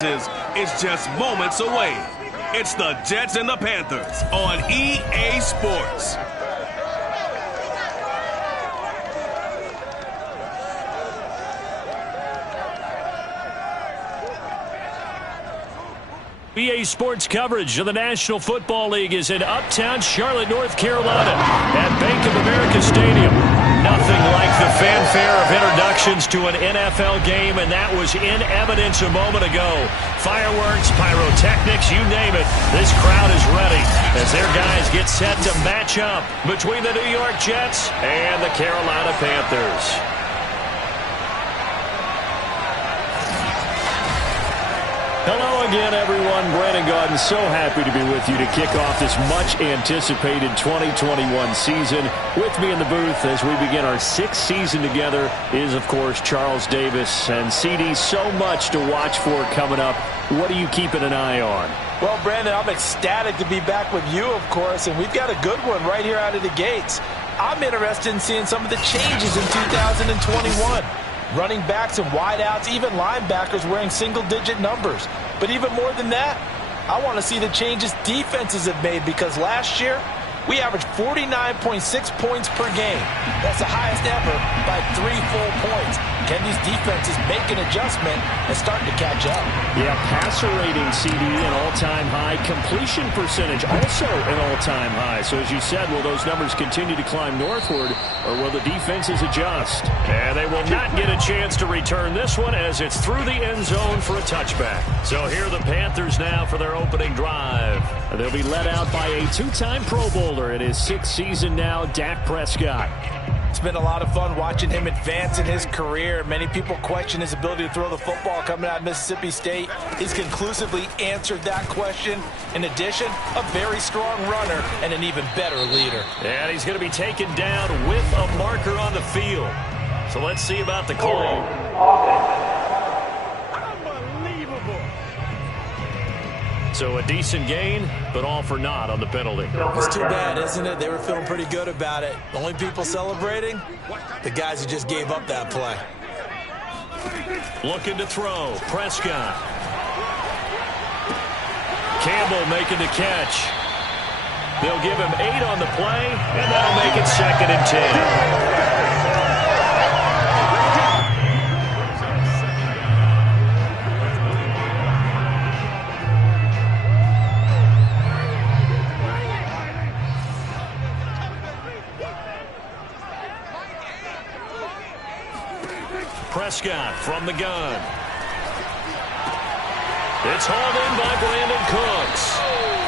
is just moments away. It's the Jets and the Panthers on EA Sports. EA Sports coverage of the National Football League is in uptown Charlotte, North Carolina at Bank of America Stadium. Nothing like the fanfare of introductions to an NFL game, and that was in evidence a moment ago. Fireworks, pyrotechnics, you name it. This crowd is ready as their guys get set to match up between the New York Jets and the Carolina Panthers. Hello again, everyone. Brandon Gaudin, so happy to be with you to kick off this much-anticipated 2021 season. With me in the booth as we begin our sixth season together is, of course, Charles Davis. And, CD, so much to watch for coming up. What are you keeping an eye on? Well, Brandon, I'm ecstatic to be back with you, of course, and we've got a good one right here out of the gates. I'm interested in seeing some of the changes in 2021. Running backs and wideouts, even linebackers wearing single-digit numbers. But even more than that, I want to see the changes defenses have made, because last year we averaged 49.6 points per game. That's the highest ever by 3 full points. Can these defenses make an adjustment and start to catch up? Yeah, passer rating, CD, an all-time high. Completion percentage, also an all-time high. So as you said, will those numbers continue to climb northward, or will the defenses adjust? And they will not get a chance to return this one, as it's through the end zone for a touchback. So here are the Panthers now for their opening drive. They'll be led out by a two-time Pro Bowler in his sixth season now, Dak Prescott. It's been a lot of fun watching him advance in his career. Many people question his ability to throw the football coming out of Mississippi State. He's conclusively answered that question. In addition, a very strong runner and an even better leader. And he's going to be taken down with a marker on the field. So let's see about the call. So a decent gain, but all for naught on the penalty. It's too bad, isn't it? They were feeling pretty good about it. The only people celebrating? The guys who just gave up that play. Looking to throw. Prescott. Campbell making the catch. They'll give him 8 on the play, and that'll make it 2nd and 10. Prescott from the gun. It's hauled in by Brandon Cooks.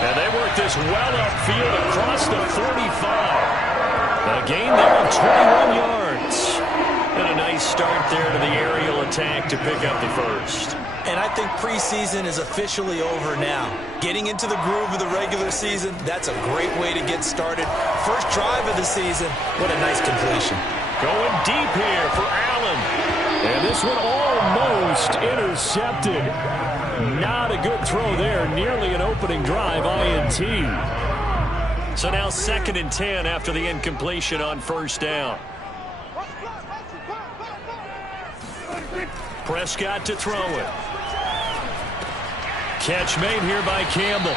And they work this well upfield across the 45. A gain there of 21 yards. And a nice start there to the aerial attack to pick up the first. And I think preseason is officially over now. Getting into the groove of the regular season, that's a great way to get started. First drive of the season, what a nice completion. Going deep here for Allen. And this one almost intercepted. Not a good throw there. Nearly an opening drive, INT. So now 2nd and 10 after the incompletion on first down. Prescott to throw it. Catch made here by Campbell.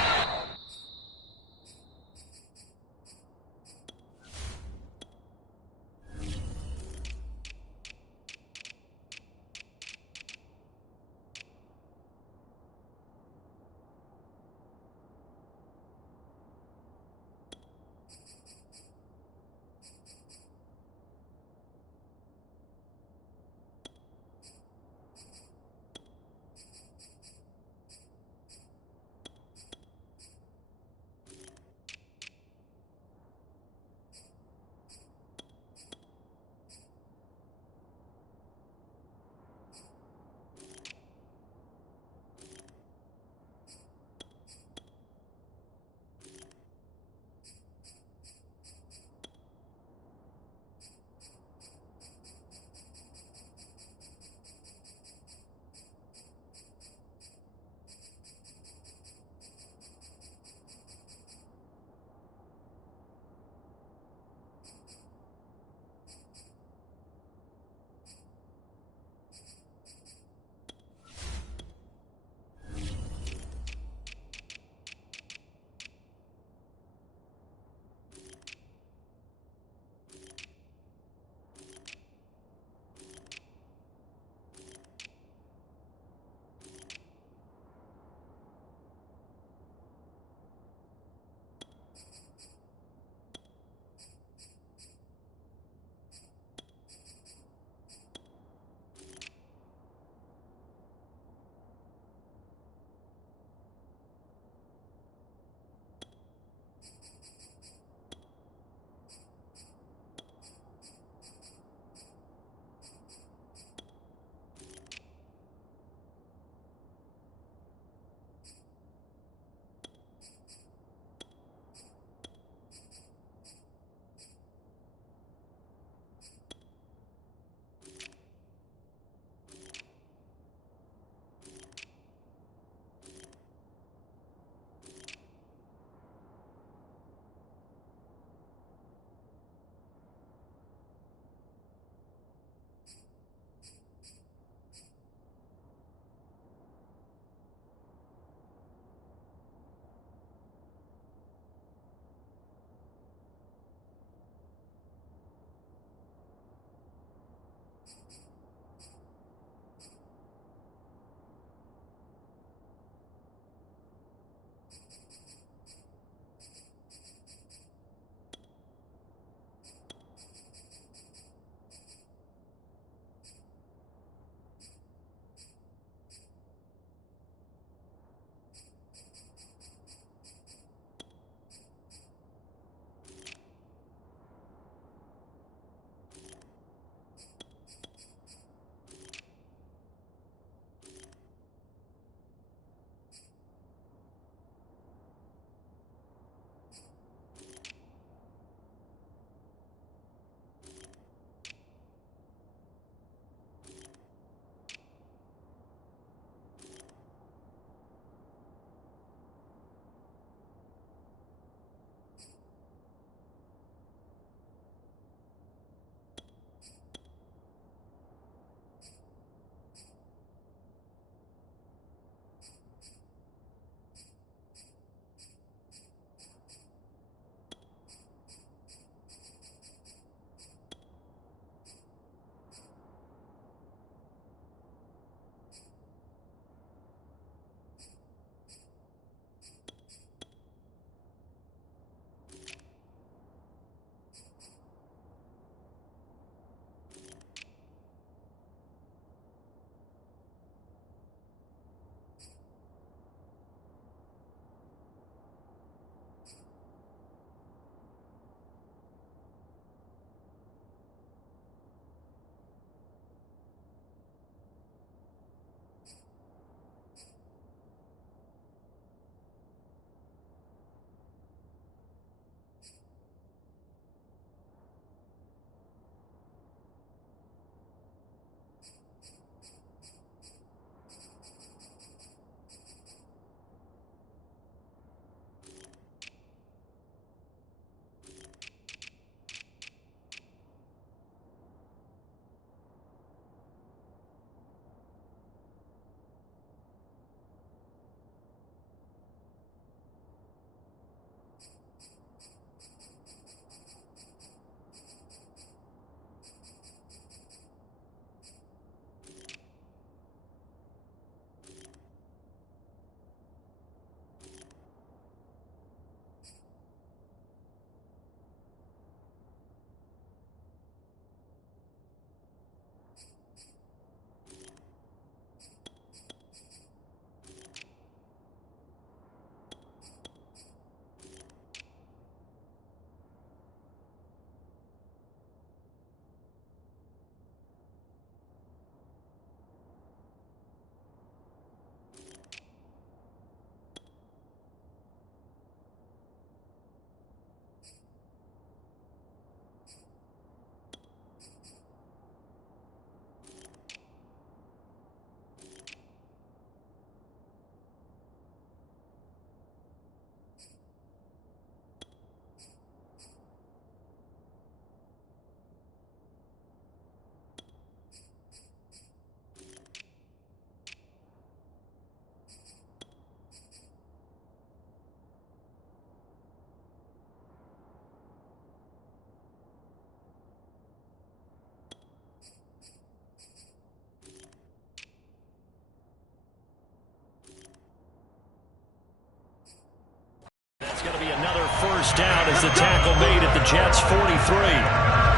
That's going to be another first down as the tackle made at the Jets' 43.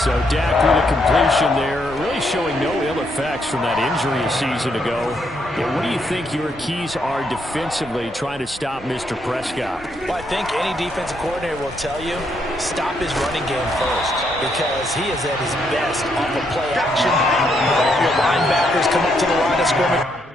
So Dak with a completion there, really showing no ill effects from that injury a season ago. Yeah, what do you think your keys are defensively trying to stop Mr. Prescott? Well, I think any defensive coordinator will tell you, stop his running game first, because he is at his best off of play action. Your linebackers come up to the line of scrimmage.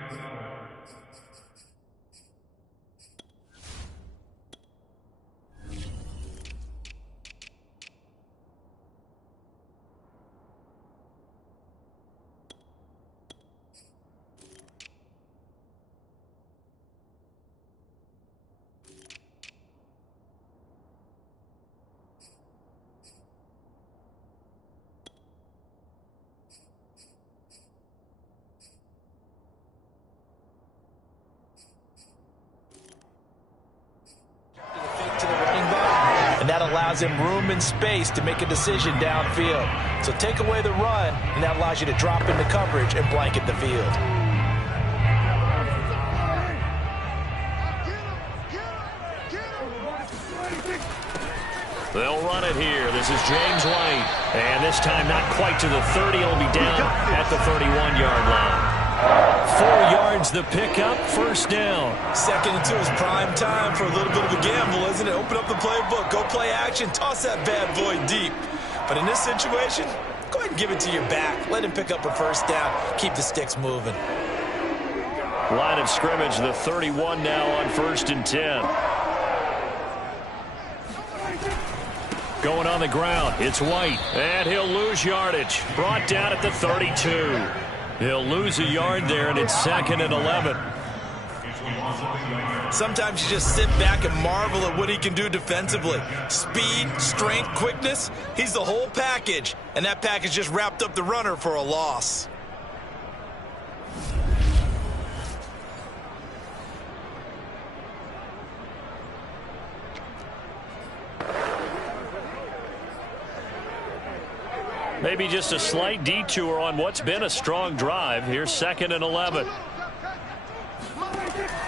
That allows him room and space to make a decision downfield. So take away the run, and that allows you to drop into coverage and blanket the field. They'll run it here. This is James White. And this time not quite to the 30. It'll be down at the 31-yard line. 4 yards the pickup, first down. 2nd and 2 is prime time for a little bit of a gamble, isn't it? Open up the playbook, go play action, toss that bad boy deep. But in this situation, go ahead and give it to your back. Let him pick up a first down. Keep the sticks moving. Line of scrimmage, the 31 now on 1st and 10. Going on the ground, it's White, and he'll lose yardage. Brought down at the 32. He'll lose a yard there, and it's 2nd and 11. Sometimes you just sit back and marvel at what he can do defensively. Speed, strength, quickness, he's the whole package. And that package just wrapped up the runner for a loss. Maybe just a slight detour on what's been a strong drive. Here's 2nd and 11.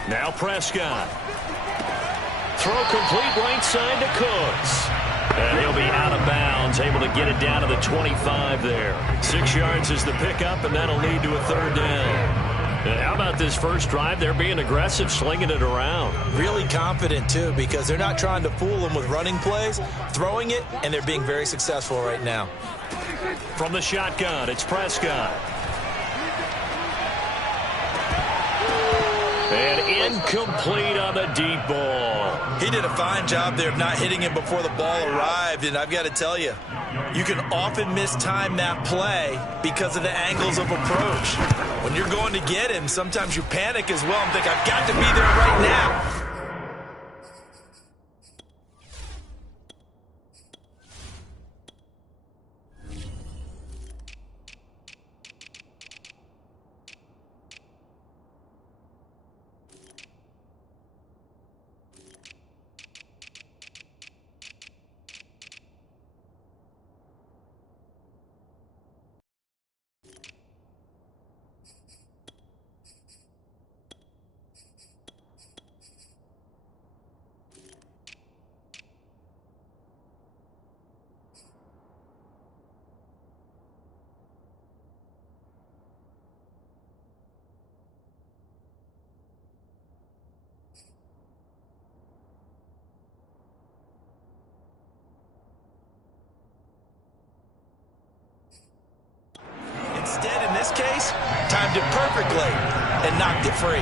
Now Prescott. Throw complete right side to Cooks. And he'll be out of bounds, able to get it down to the 25 there. 6 yards is the pickup, and that'll lead to a 3rd down. And how about this first drive? They're being aggressive, slinging it around. Really confident, too, because they're not trying to fool them with running plays, throwing it, and they're being very successful right now. From the shotgun, it's Prescott. And incomplete on the deep ball. He did a fine job there of not hitting him before the ball arrived, and I've got to tell you, you can often mistime that play because of the angles of approach. When you're going to get him, sometimes you panic as well and think, I've got to be there right now. Instead, in this case, timed it perfectly and knocked it free.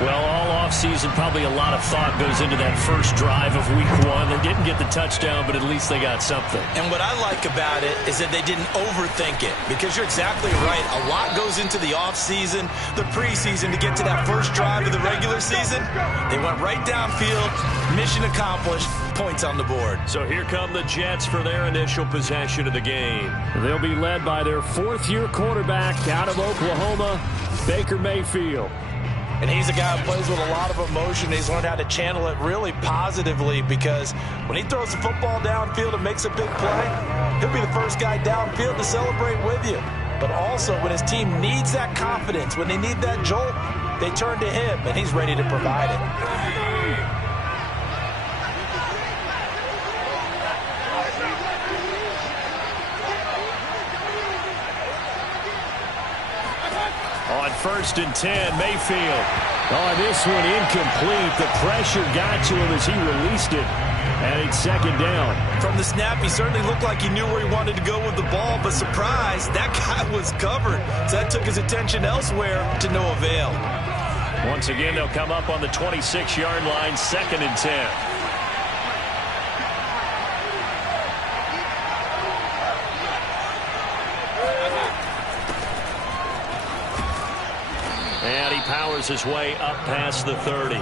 Well, all offseason, probably a lot of thought goes into that first drive of week 1. They didn't get the touchdown, but at least they got something. And what I like about it is that they didn't overthink it, because you're exactly right. A lot goes into the offseason, the preseason, to get to that first drive of the regular season. They went right downfield, mission accomplished, points on the board. So here come the Jets for their initial possession of the game. They'll be led by their 4th-year quarterback out of Oklahoma, Baker Mayfield. And he's a guy who plays with a lot of emotion. He's learned how to channel it really positively, because when he throws the football downfield and makes a big play, he'll be the first guy downfield to celebrate with you. But also, when his team needs that confidence, when they need that jolt, they turn to him, and he's ready to provide it. On 1st and 10, Mayfield. Oh, this one incomplete. The pressure got to him as he released it. And it's 2nd down. From the snap, he certainly looked like he knew where he wanted to go with the ball, but surprise, that guy was covered. So that took his attention elsewhere to no avail. Once again, they'll come up on the 26-yard line, 2nd and 10. And he powers his way up past the 30.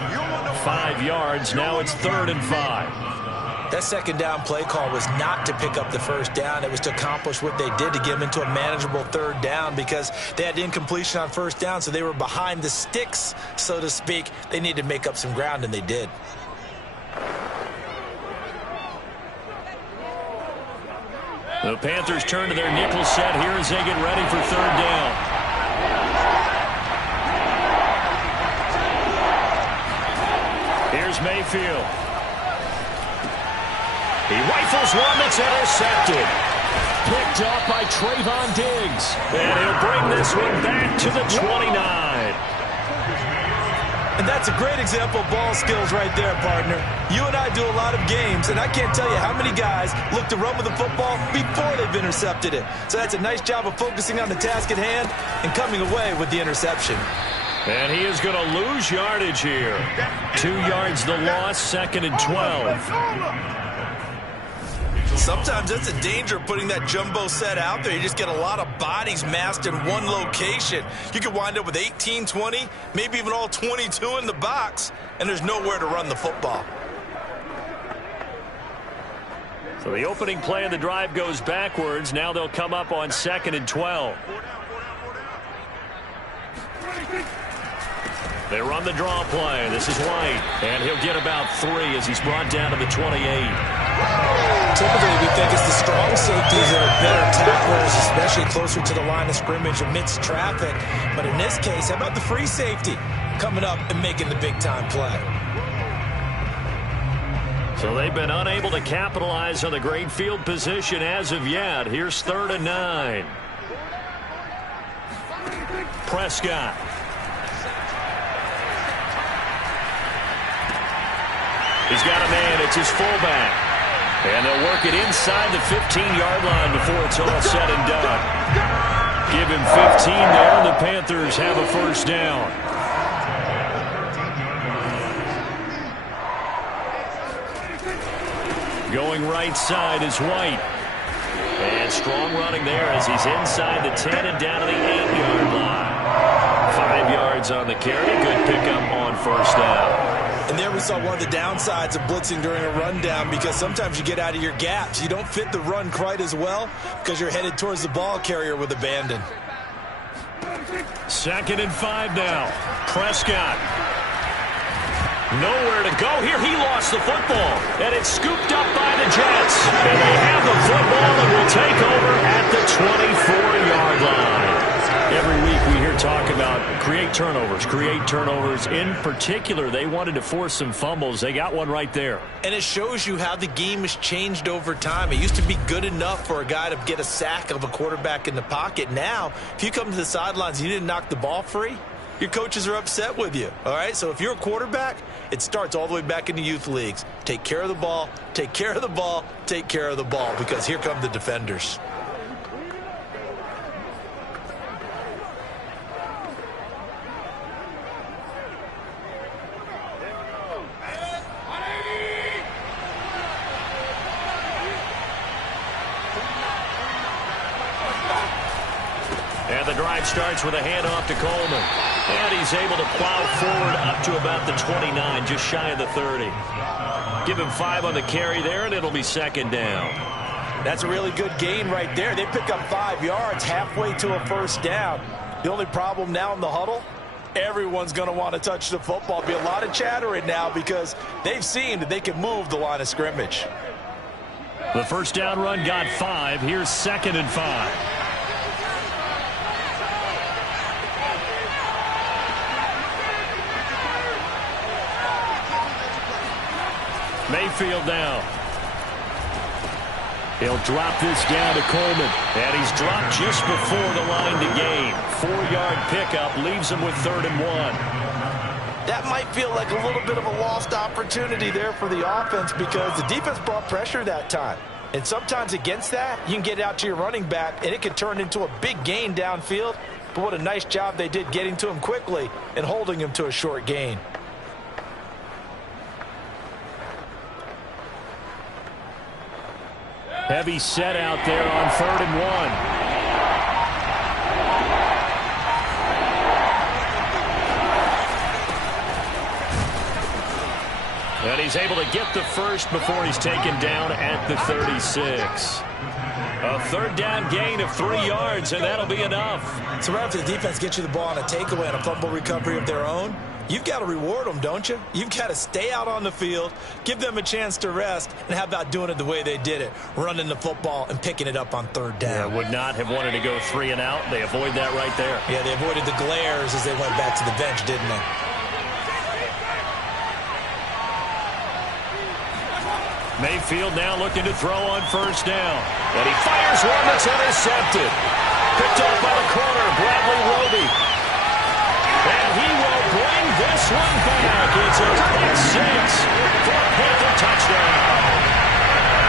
5 yards. Now it's 3rd and 5. That 2nd down play call was not to pick up the first down. It was to accomplish what they did, to get them into a manageable 3rd down, because they had incompletion on 1st down, so they were behind the sticks, so to speak. They needed to make up some ground, and they did. The Panthers turn to their nickel set here as they get ready for third down. Here's Mayfield. He rifles one that's intercepted. Picked off by Trayvon Diggs. And he'll bring this one back to the 29. And that's a great example of ball skills right there, partner. You and I do a lot of games, and I can't tell you how many guys look to run with the football before they've intercepted it. So that's a nice job of focusing on the task at hand and coming away with the interception. And he is going to lose yardage here. 2 yards the loss, 2nd and 12. Sometimes that's a danger of putting that jumbo set out there. You just get a lot of bodies massed in one location. You could wind up with 18, 20, maybe even all 22 in the box, and there's nowhere to run the football. So the opening play of the drive goes backwards. Now they'll come up on 2nd and 12. They run the draw play. This is White, and he'll get about 3 as he's brought down to the 28. Typically, we think it's the strong safeties that are better tacklers, especially closer to the line of scrimmage amidst traffic. But in this case, how about the free safety coming up and making the big-time play? So they've been unable to capitalize on the great field position as of yet. Here's 3rd and 9. Prescott. He's got a man. It's his fullback. And they'll work it inside the 15-yard line before it's all said and done. Give him 15 there, and the Panthers have a first down. Going right side is White. And strong running there as he's inside the 10 and down to the 8-yard line. 5 yards on the carry. Good pickup on first down. And there we saw one of the downsides of blitzing during a rundown, because sometimes you get out of your gaps. You don't fit the run quite as well because you're headed towards the ball carrier with abandon. 2nd and 5 now. Prescott. Nowhere to go here. He lost the football, and it's scooped up by the Jets. And they have the football and will take over at the 24-yard line. Every week we hear talk about create turnovers. In particular, they wanted to force some fumbles. They got one right there. And it shows you how the game has changed over time. It used to be good enough for a guy to get a sack of a quarterback in the pocket. Now, if you come to the sidelines and you didn't knock the ball free, your coaches are upset with you. All right, so if you're a quarterback, it starts all the way back in the youth leagues. Take care of the ball, take care of the ball, take care of the ball, because here come the defenders. And the drive starts with a handoff to Coleman. And he's able to plow forward up to about the 29, just shy of the 30. Give him 5 on the carry there, and it'll be 2nd down. That's a really good gain right there. They pick up 5 yards halfway to a first down. The only problem now in the huddle, everyone's going to want to touch the football. Be a lot of chattering now because they've seen that they can move the line of scrimmage. The first down run got 5. Here's 2nd and 5. Mayfield now. He'll drop this down to Coleman. And he's dropped just before the line to gain. 4-yard pickup leaves him with 3rd and 1. That might feel like a little bit of a lost opportunity there for the offense because the defense brought pressure that time. And sometimes against that, you can get out to your running back, and it can turn into a big gain downfield. But what a nice job they did getting to him quickly and holding him to a short gain. Heavy set out there on 3rd and 1. And he's able to get the first before he's taken down at the 36. A third down gain of 3 yards, and that'll be enough. So right after the defense gets you the ball on a takeaway and a fumble recovery of their own, you've got to reward them, don't you? You've got to stay out on the field, give them a chance to rest, and how about doing it the way they did it, running the football and picking it up on third down. Yeah, would not have wanted to go 3 and out. They avoid that right there. Yeah, they avoided the glares as they went back to the bench, didn't they? Mayfield now looking to throw on first down. And he fires one that's intercepted. Picked off by the corner, Bradley Roby. And he will bring this one back. It's a pick 6 for a Panther touchdown.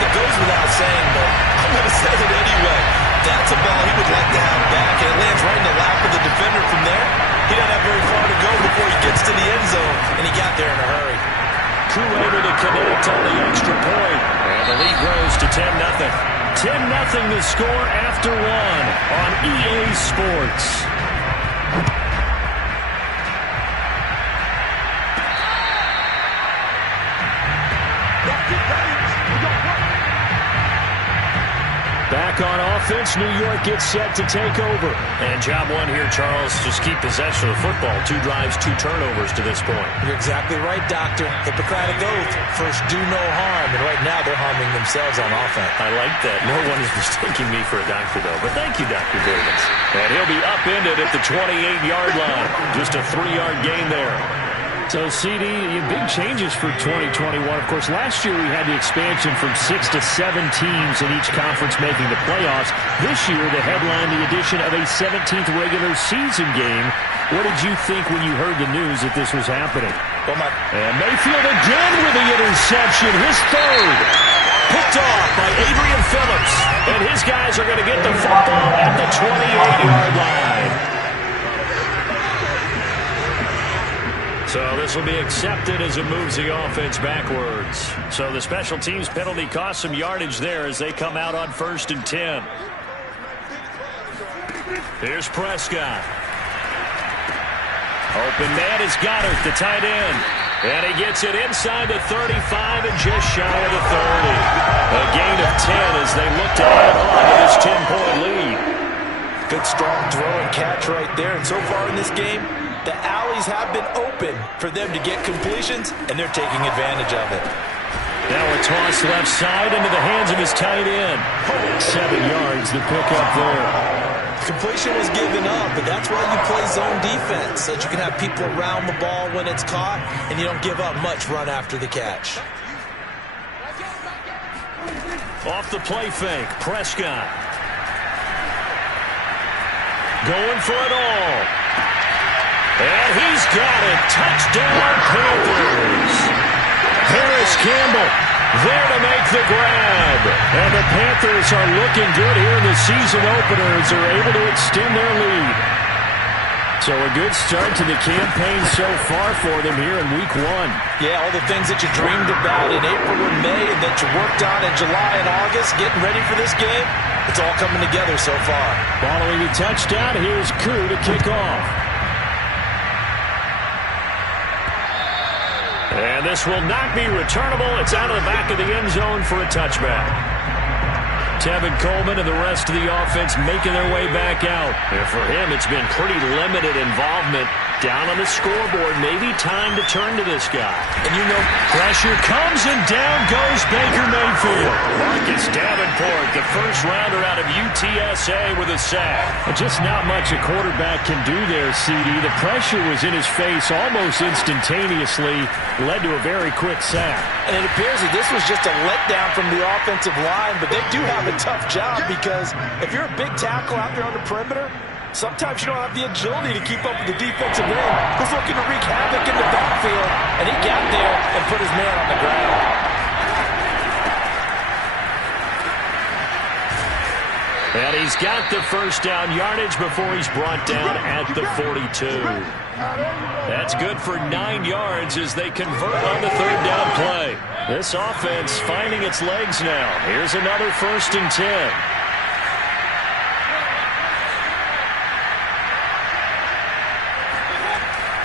It goes without saying, but I'm going to say it anyway. That's a ball he would like to have back, and it lands right in the lap of the defender from there. He doesn't have very far to go before he gets to the end zone, and he got there in a hurry. Crew able to connect on the extra point. And the lead grows to 10-0. 10-0 the score after 1 on EA Sports. Back on offense, New York gets set to take over. And job 1 here, Charles, just keep possession of the football. 2 drives, 2 turnovers to this point. You're exactly right, Doctor. Hippocratic oath. First, do no harm. And right now, they're harming themselves on offense. I like that. No one is mistaking me for a doctor, though. But thank you, Dr. Davis. And he'll be upended at the 28-yard line. Just a 3-yard gain there. So, CD, big changes for 2021. Of course, last year we had the expansion from 6 to 7 teams in each conference making the playoffs. This year, the headline, the addition of a 17th regular season game. What did you think when you heard the news that this was happening? And Mayfield again with the interception, his third. Picked off by Adrian Phillips. And his guys are going to get the football at the 28-yard line. So this will be accepted as it moves the offense backwards. So the special teams penalty cost some yardage there as they come out on 1st and 10. Here's Prescott. Open man is Goddard, the tight end. And he gets it inside the 35 and just shy of the 30. A gain of 10 as they look to add on to this 10-point lead. Good strong throw and catch right there. And so far in this game, the alleys have been open for them to get completions, and they're taking advantage of it. Now a toss left side into the hands of his tight end. 7 yards, the pickup there. Completion was given up, but that's why you play zone defense, so that you can have people around the ball when it's caught, and you don't give up much run after the catch. Off the play fake, Prescott. Going for it all. And he's got it. Touchdown, Panthers. Harris Campbell there to make the grab. And the Panthers are looking good here in the season opener as they're able to extend their lead. So a good start to the campaign so far for them here in week 1. Yeah, all the things that you dreamed about in April and May and that you worked on in July and August, getting ready for this game, it's all coming together so far. Following the touchdown, here's Koo to kick off. And this will not be returnable. It's out of the back of the end zone for a touchback. Tevin Coleman and the rest of the offense making their way back out. And for him, it's been pretty limited involvement down on the scoreboard. Maybe time to turn to this guy. And you know, pressure comes and down goes Baker Mayfield. Marcus Davenport, the first rounder out of UTSA with a sack. Just not much a quarterback can do there, CD. The pressure was in his face almost instantaneously, led to a very quick sack. And it appears that this was just a letdown from the offensive line, but they do have a tough job because if you're a big tackle out there on the perimeter, sometimes you don't have the agility to keep up with the defensive end who's looking to wreak havoc in the backfield, and he got there and put his man on the ground. And he's got the first down yardage before he's brought down at the 42. That's good for 9 yards as they convert on the third down play. This offense finding its legs now. Here's another 1st and 10.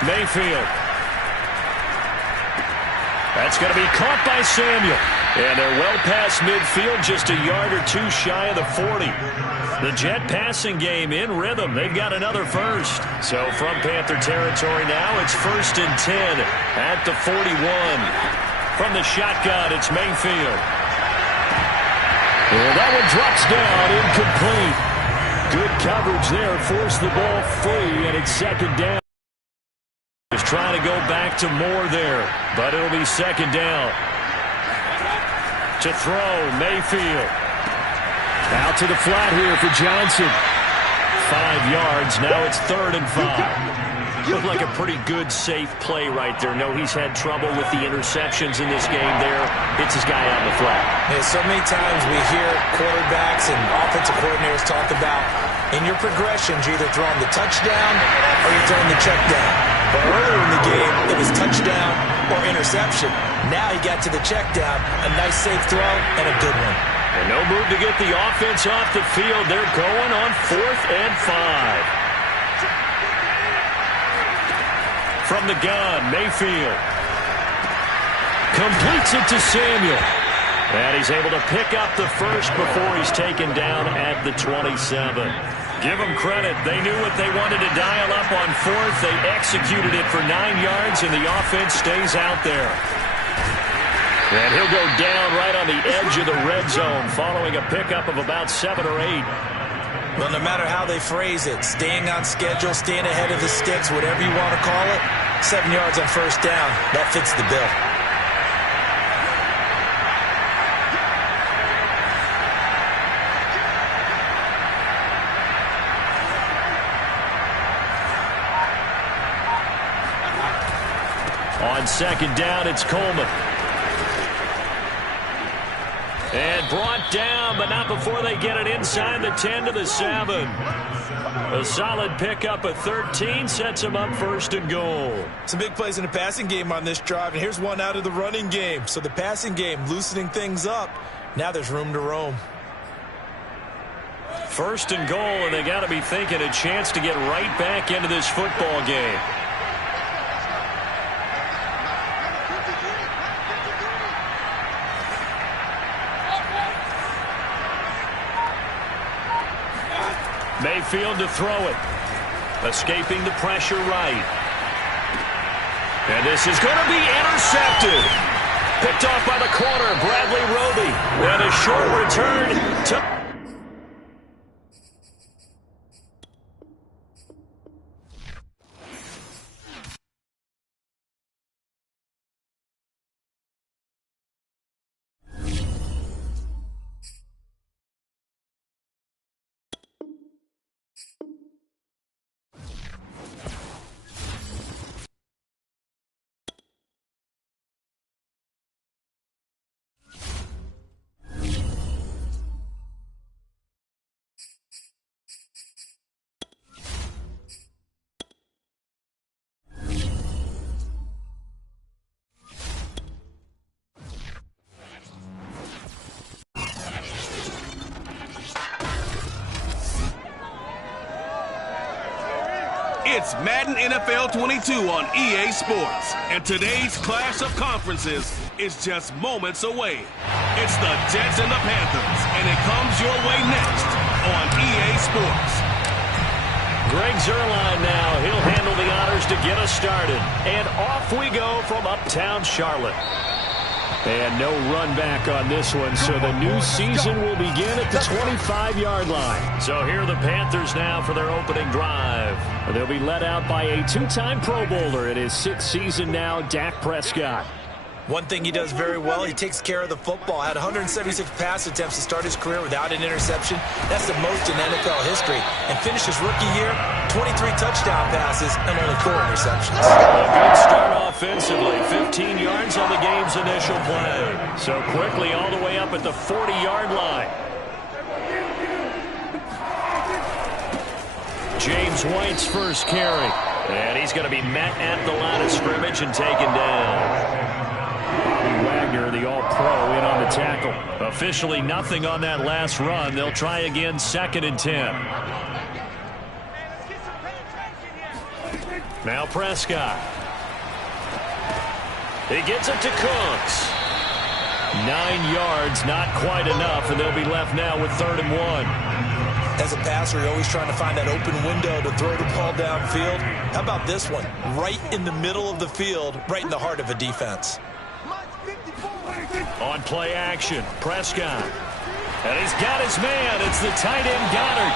Mayfield. That's going to be caught by Samuel. And they're well past midfield, just a yard or two shy of the 40. The Jet passing game in rhythm. They've got another first. So from Panther territory now, it's 1st and 10 at the 41. From the shotgun, it's Mayfield. Well, that one drops down, incomplete. Good coverage there, forced the ball free, and it's 2nd down. Just trying to go back to Moore there, but it'll be 2nd down. To throw, Mayfield. Out to the flat here for Johnson. 5 yards, now it's 3rd and 5. Looked like a pretty good, safe play right there. No, he's had trouble with the interceptions in this game there. It's his guy out in the flat. Yeah, so many times we hear quarterbacks and offensive coordinators talk about in your progressions, you're either throwing the touchdown or you're throwing the check down. But earlier in the game, it was touchdown or interception. Now he got to the check down, a nice safe throw, and a good one. And no move to get the offense off the field. They're going on 4th and 5. From the gun, Mayfield completes it to Samuel. And he's able to pick up the first before he's taken down at the 27. Give them credit. They knew what they wanted to dial up on 4th. They executed it for 9 yards, and the offense stays out there. And he'll go down right on the edge of the red zone following a pickup of about 7 or 8. Well, no matter how they phrase it, staying on schedule, staying ahead of the sticks, whatever you want to call it, 7 yards on 1st down, that fits the bill. On 2nd down, it's Coleman. And brought down, but not before they get it inside the 10 to the 7. A solid pickup of 13 sets him up 1st and goal. Some big plays in the passing game on this drive, and here's one out of the running game. So the passing game loosening things up. Now there's room to roam. 1st and goal, and they got to be thinking a chance to get right back into this football game. Mayfield to throw it. Escaping the pressure right. And this is going to be intercepted. Picked off by the corner, Bradley Roby. And a short return to... It's Madden NFL 22 on EA Sports, and today's clash of conferences is just moments away. It's the Jets and the Panthers, and it comes your way next on EA Sports. Greg Zuerlein now. He'll handle the honors to get us started. And off we go from uptown Charlotte. And no run back on this one, so the new season will begin at the 25-yard line. So here are the Panthers now for their opening drive. They'll be led out by a 2-time Pro Bowler in his 6th season now, Dak Prescott. One thing he does very well, he takes care of the football. Had 176 pass attempts to start his career without an interception. That's the most in NFL history. And finished his rookie year, 23 touchdown passes and only 4 interceptions. A good start offensively. 15 yards on the game's initial play. So quickly all the way up at the 40-yard line. James White's first carry. And he's going to be met at the line of scrimmage and taken down. Bobby Wagner, the All-Pro, in on the tackle. Officially nothing on that last run. They'll try again, 2nd and 10. Now Prescott. He gets it to Cooks. 9 yards, not quite enough, and they'll be left now with 3rd and 1. As a passer, you're always trying to find that open window to throw the ball downfield. How about this one? Right in the middle of the field, right in the heart of a defense. On play action, Prescott. And he's got his man. It's the tight end, Goddard.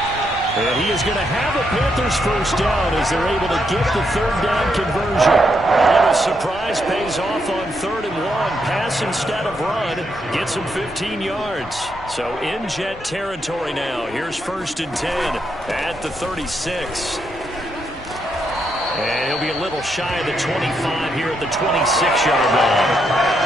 And he is going to have a Panthers first down as they're able to get the 3rd down conversion. And a surprise pays off on 3rd and 1. Pass instead of run. Gets him 15 yards. So in Jet territory now. Here's 1st and 10 at the 36. And he'll be a little shy of the 25 here at the 26-yard line.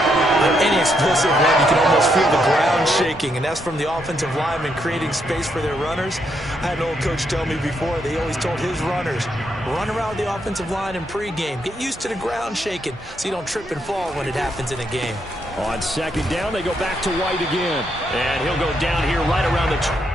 Any explosive run, you can almost feel the ground shaking, and that's from the offensive linemen creating space for their runners. I had an old coach tell me before, they always told his runners, run around the offensive line in pregame. Get used to the ground shaking so you don't trip and fall when it happens in a game. On 2nd down, they go back to White again. And he'll go down here right around the...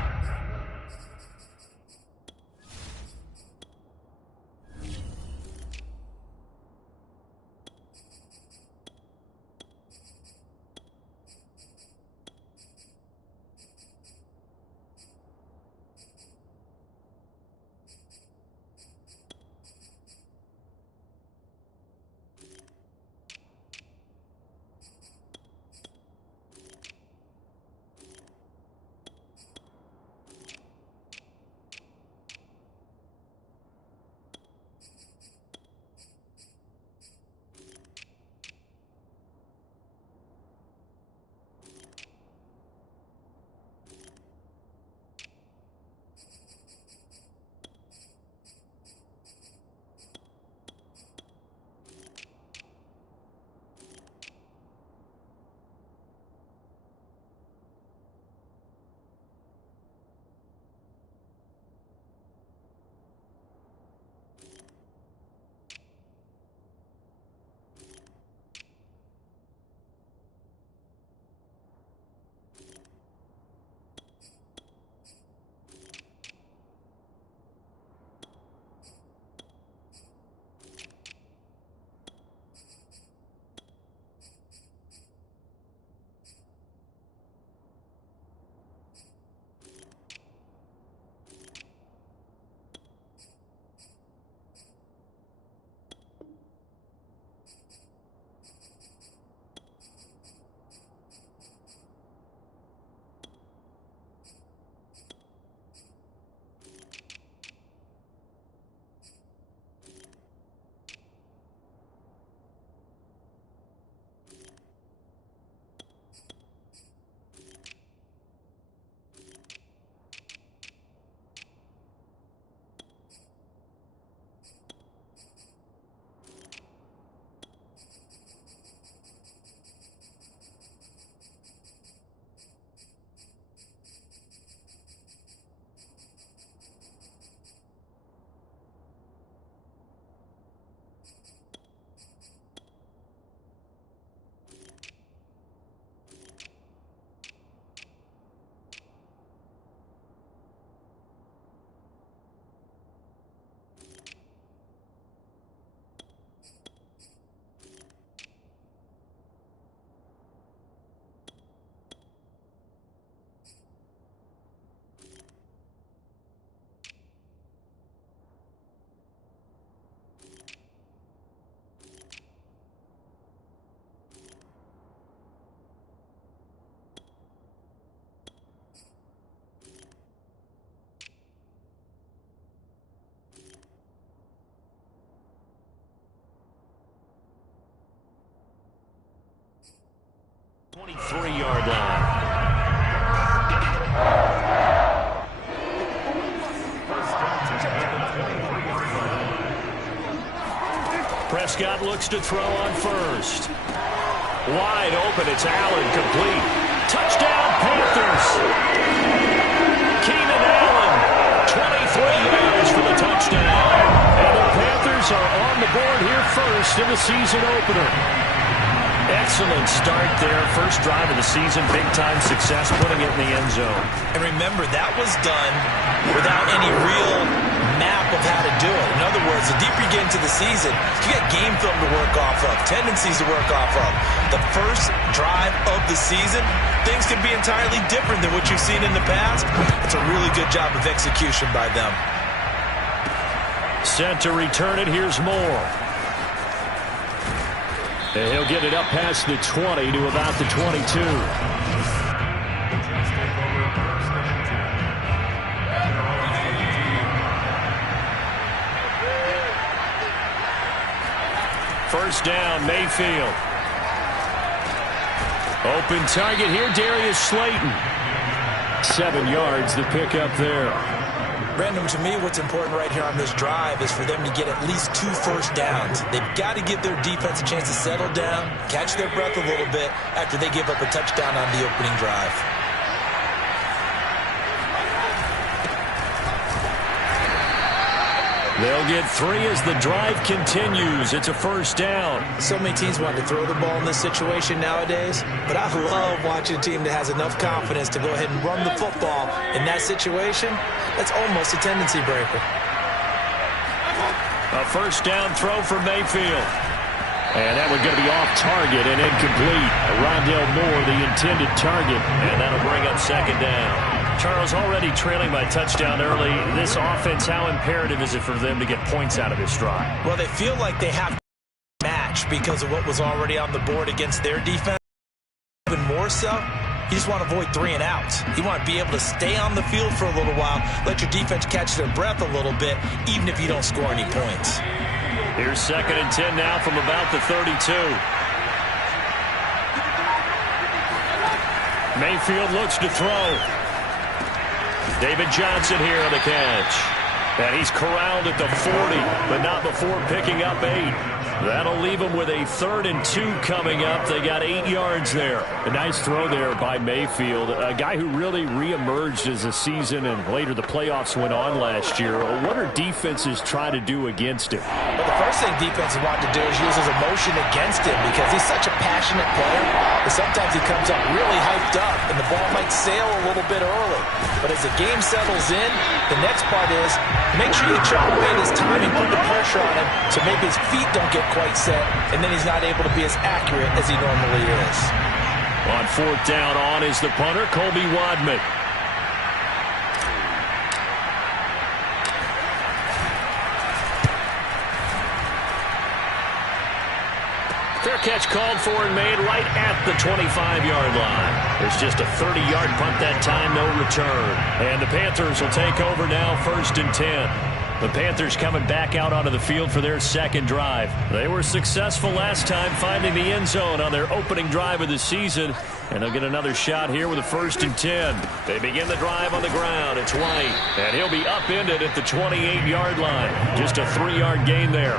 ...23-yard line. Prescott looks to throw on 1st. Wide open, it's Allen, complete. Touchdown, Panthers! Keenan Allen, 23 yards for the touchdown. And the Panthers are on the board here first in the season opener. Excellent start there. First drive of the season. Big-time success, putting it in the end zone. And remember, that was done without any real map of how to do it. In other words, the deeper you get into the season, you got game film to work off of, tendencies to work off of. The first drive of the season, things can be entirely different than what you've seen in the past. It's a really good job of execution by them. Set to return it. Here's Moore. And he'll get it up past the 20 to about the 22. First down, Mayfield. Open target here, Darius Slayton. 7 yards, the pickup there. Brandon, to me, what's important right here on this drive is for them to get at least 2 first downs. They've got to give their defense a chance to settle down, catch their breath a little bit after they give up a touchdown on the opening drive. They'll get 3 as the drive continues. It's a first down. So many teams want to throw the ball in this situation nowadays, but I love watching a team that has enough confidence to go ahead and run the football. In that situation, that's almost a tendency breaker. A first down throw for Mayfield. And that one's going to be off target and incomplete. Rondale Moore, the intended target, and that'll bring up second down. Charles, already trailing by touchdown early. This offense, how imperative is it for them to get points out of this drive? Well, they feel like they have to match because of what was already on the board against their defense. Even more so, you just want to avoid 3 and outs. You want to be able to stay on the field for a little while, let your defense catch their breath a little bit, even if you don't score any points. Here's 2nd and 10 now from about the 32. Mayfield looks to throw. David Johnson here on the catch. And he's corralled at the 40, but not before picking up 8. That'll leave them with a 3rd and 2 coming up. They got 8 yards there. A nice throw there by Mayfield, a guy who really reemerged as the season and later the playoffs went on last year. What are defenses trying to do against him? Well, the first thing defenses want to do is use his emotion against him because he's such a passionate player that sometimes he comes up really hyped up and the ball might sail a little bit early. But as the game settles in, the next part is make sure you chop away this timing, put the pressure on him so maybe his feet don't get quite set, and then he's not able to be as accurate as he normally is. On 4th down, on is the punter, Colby Wadman. Fair catch called for and made right at the 25-yard line. There's just a 30-yard punt that time, no return. And the Panthers will take over now, 1st and 10. The Panthers coming back out onto the field for their second drive. They were successful last time finding the end zone on their opening drive of the season. And they'll get another shot here with a 1st and 10. They begin the drive on the ground. It's White. And he'll be upended at the 28-yard line. Just a 3-yard gain there.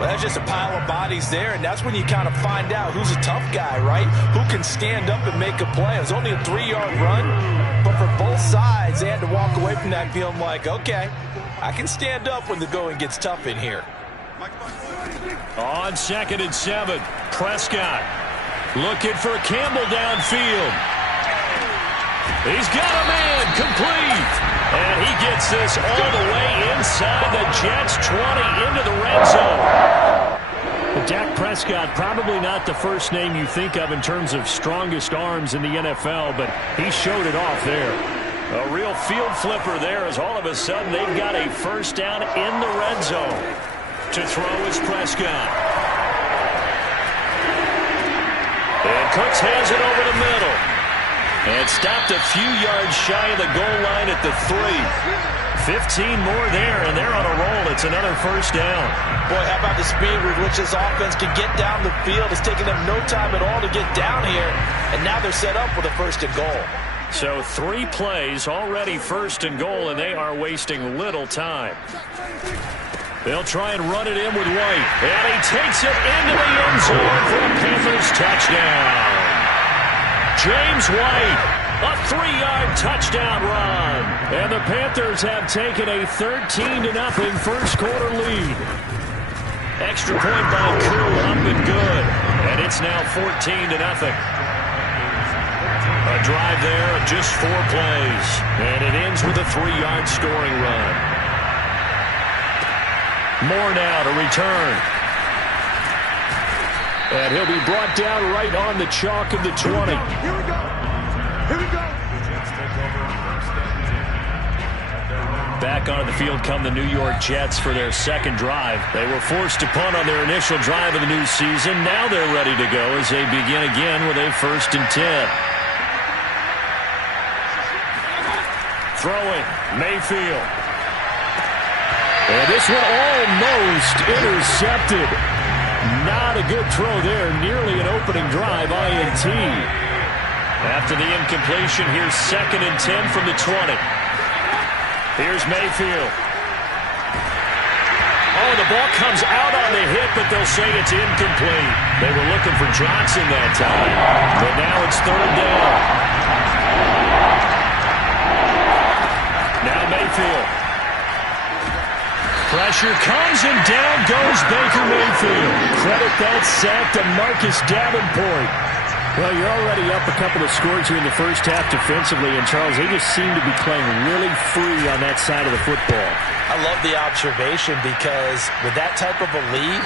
Well, that's just a pile of bodies there, and that's when you kind of find out who's a tough guy, right? Who can stand up and make a play. It was only a 3-yard run, but for both sides, they had to walk away from that feeling like, okay, I can stand up when the going gets tough in here. On 2nd and 7, Prescott looking for Campbell downfield. He's got a man, complete. And he gets this all the way inside the Jets' 20 into the red zone. Dak Prescott, probably not the first name you think of in terms of strongest arms in the NFL, but he showed it off there. A real field flipper there as all of a sudden they've got a first down in the red zone. To throw is Prescott. And Cooks has it over the middle. And stopped a few yards shy of the goal line at the 3. 15 more there, and they're on a roll. It's another first down. Boy, how about the speed with which this offense can get down the field? It's taken them no time at all to get down here, and now they're set up with a 1st and goal. So 3 plays, already 1st and goal, and they are wasting little time. They'll try and run it in with White, and he takes it into the end zone for a Panthers touchdown. James White, a 3-yard touchdown run. And the Panthers have taken a 13-0 first quarter lead. Extra point by Koo, up and good. And it's now 14-0. A drive there of just 4 plays. And it ends with a 3-yard scoring run. Moore now to return. And he'll be brought down right on the chalk of the 20. Here we go. Here we go. Back onto the field come the New York Jets for their second drive. They were forced to punt on their initial drive of the new season. Now they're ready to go as they begin again with a 1st and 10. Throwing, Mayfield. And this one almost intercepted. Not a good throw there. Nearly an opening drive, INT. After the incompletion, here's 2nd and 10 from the 20. Here's Mayfield. Oh, the ball comes out on the hit, but they'll say it's incomplete. They were looking for Johnson that time. But now it's 3rd down. Now Mayfield. Pressure comes and down goes Baker Mayfield. Credit that sack to Marcus Davenport. Well, you're already up a couple of scores here in the first half defensively, and Charles, they just seem to be playing really free on that side of the football. I love the observation because with that type of a lead,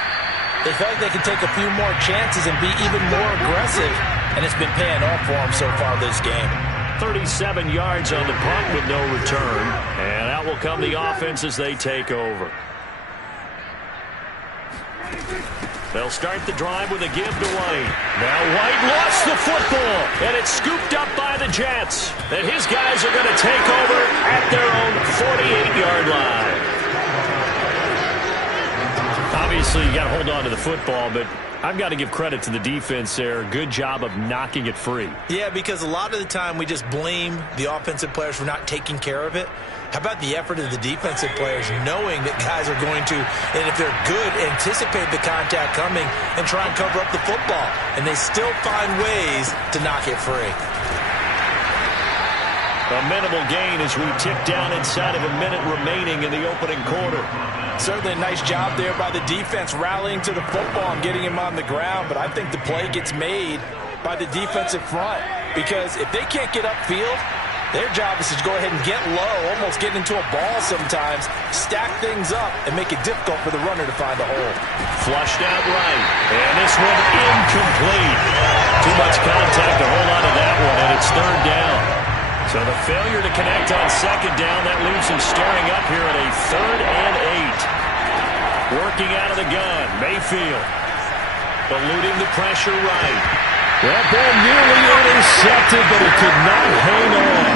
they feel like they can take a few more chances and be even more aggressive, and it's been paying off for them so far this game. 37 yards on the punt with no return, and out will come the offense as they take over. They'll start the drive with a give to White. Now White lost the football, and it's scooped up by the Jets. And his guys are going to take over at their own 48-yard line. Obviously, you got to hold on to the football, but I've got to give credit to the defense there. Good job of knocking it free. Yeah, because a lot of the time we just blame the offensive players for not taking care of it. How about the effort of the defensive players knowing that guys are going to, and if they're good, anticipate the contact coming and try and cover up the football. And they still find ways to knock it free. A minimal gain as we tick down inside of a minute remaining in the opening quarter. Certainly a nice job there by the defense rallying to the football and getting him on the ground. But I think the play gets made by the defensive front. Because if they can't get upfield, their job is to go ahead and get low, almost get into a ball sometimes, stack things up, and make it difficult for the runner to find a hole. Flushed out right. And this one incomplete. Too much contact to hold on to that one, and it's 3rd down. So the failure to connect on 2nd down, that leaves him staring up here at a 3rd and 8. Working out of the gun, Mayfield. Eluding the pressure right. That ball nearly intercepted, but he could not hang on.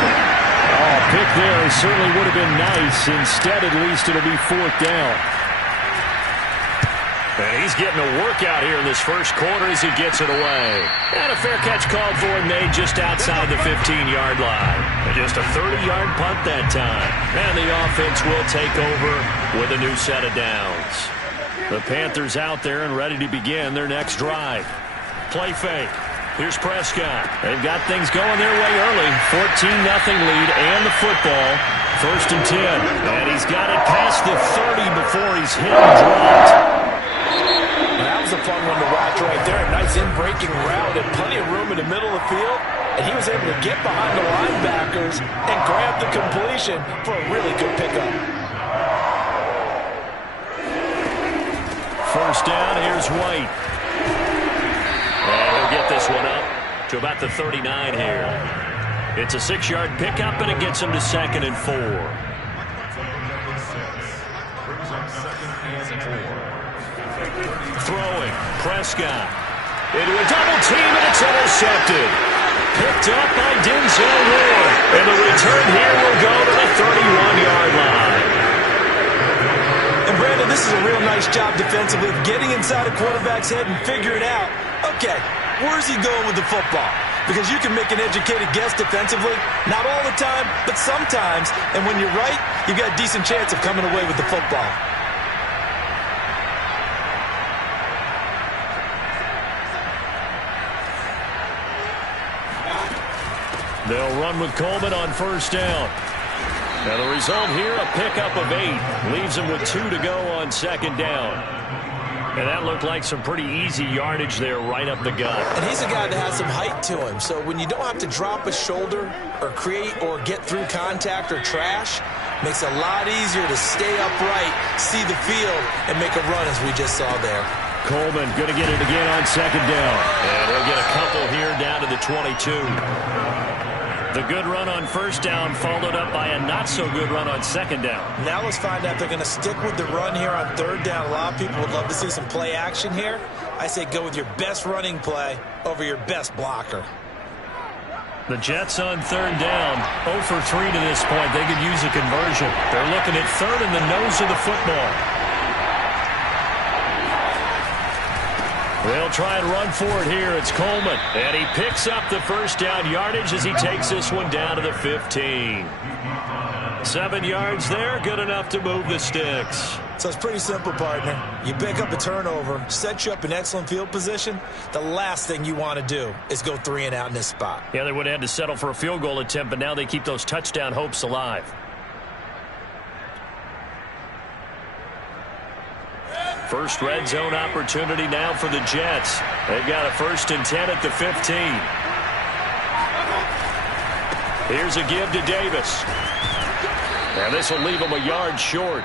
Oh, pick there certainly would have been nice. Instead, at least, it'll be 4th down. And he's getting a workout here in this first quarter as he gets it away. And a fair catch called for and made just outside the 15-yard line. And just a 30-yard punt that time. And the offense will take over with a new set of downs. The Panthers out there and ready to begin their next drive. Play fake. Here's Prescott. They've got things going their way early. 14-0 lead and the football. 1st and 10. And he's got it past the 30 before he's hit and dropped. That was a fun one to watch right there. A nice in-breaking route and plenty of room in the middle of the field. And he was able to get behind the linebackers and grab the completion for a really good pickup. 1st down, here's White. And he'll get this one up to about the 39 here. It's a 6-yard pickup, and it gets him to 2nd and 4. Throwing, Prescott. Into a double team, and it's intercepted. Picked up by Denzel Ward. And the return here will go to the 31-yard line. And Brandon, this is a real nice job defensively of getting inside a quarterback's head and figuring out, okay, where's he going with the football? Because you can make an educated guess defensively, not all the time, but sometimes. And when you're right, you've got a decent chance of coming away with the football. They'll run with Coleman on 1st down. And the result here, a pickup of 8. Leaves them with 2 to go on 2nd down. And that looked like some pretty easy yardage there right up the gut. And he's a guy that has some height to him. So when you don't have to drop a shoulder or create or get through contact or trash, Makes it a lot easier to stay upright, see the field, and make a run as we just saw there. Coleman going to get it again on second down. And he'll get a couple here down to the 22. The good run on first down followed up by a not-so-good run on second down. Now let's find out if they're going to stick with the run here on third down. A lot of people would love to see some play action here. I say go with your best running play over your best blocker. The Jets on third down, 0 for 3 to this point. They could use a conversion. They're looking at third in the nose of the football. They'll try and run for it here. It's Coleman. And he picks up the first down yardage as he takes this one down to the 15. 7 yards there, good enough to move the sticks. So it's pretty simple, partner. You pick up a turnover, set you up in excellent field position. The last thing you want to do is go 3 and out in this spot. Yeah, they would have had to settle for a field goal attempt, but now they keep those touchdown hopes alive. First red zone opportunity now for the Jets. They've got a 1st and 10 at the 15. Here's a give to Davis. And this will leave him a yard short.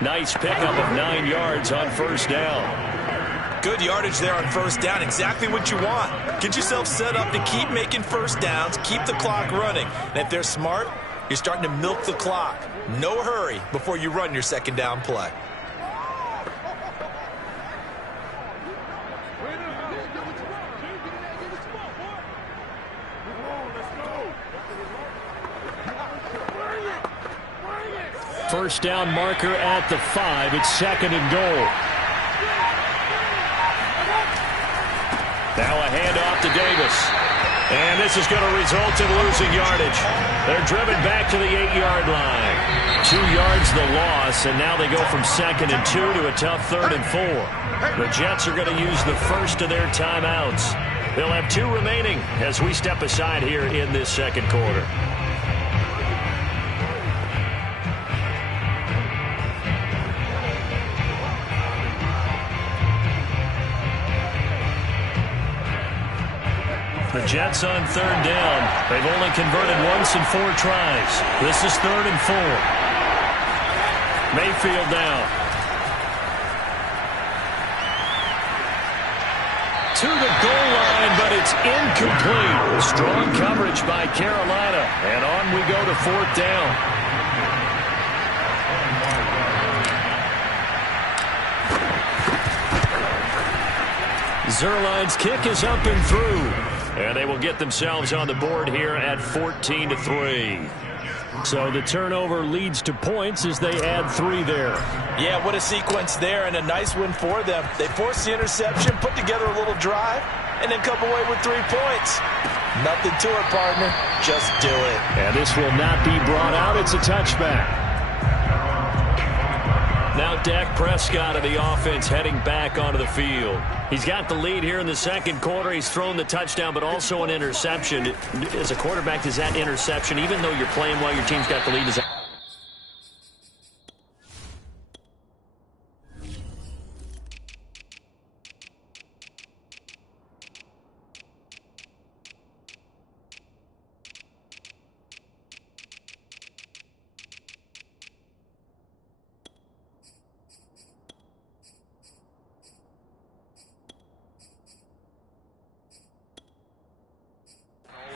Nice pickup of 9 yards on first down. Good yardage there on first down. Exactly what you want. Get yourself set up to keep making first downs, keep the clock running. And if they're smart, you're starting to milk the clock. No hurry before you run your second down play. First down marker at the 5. It's 2nd and goal. Now a handoff to Davis. And this is going to result in losing yardage. They're driven back to the 8-yard line. 2 yards the loss, and now they go from 2nd and 2 to a tough 3rd and 4. The Jets are going to use the first of their timeouts. They'll have 2 remaining as we step aside here in this second quarter. The Jets on third down. They've only converted once in 4 tries. This is 3rd and 4. Mayfield down. To the goal line, but it's incomplete. Strong coverage by Carolina. And on we go to 4th down. Zuerlein's kick is up and through. And they will get themselves on the board here at 14-3. So the turnover leads to points as they add 3 there. Yeah, what a sequence there, and a nice win for them. They forced the interception, put together a little drive, and then come away with 3 points. Nothing to it, partner. Just do it. And this will not be brought out. It's a touchback. Now Dak Prescott of the offense heading back onto the field. He's got the lead here in the second quarter. He's thrown the touchdown, but also an interception. As a quarterback, does that interception, even though you're playing while your team's got the lead, is that...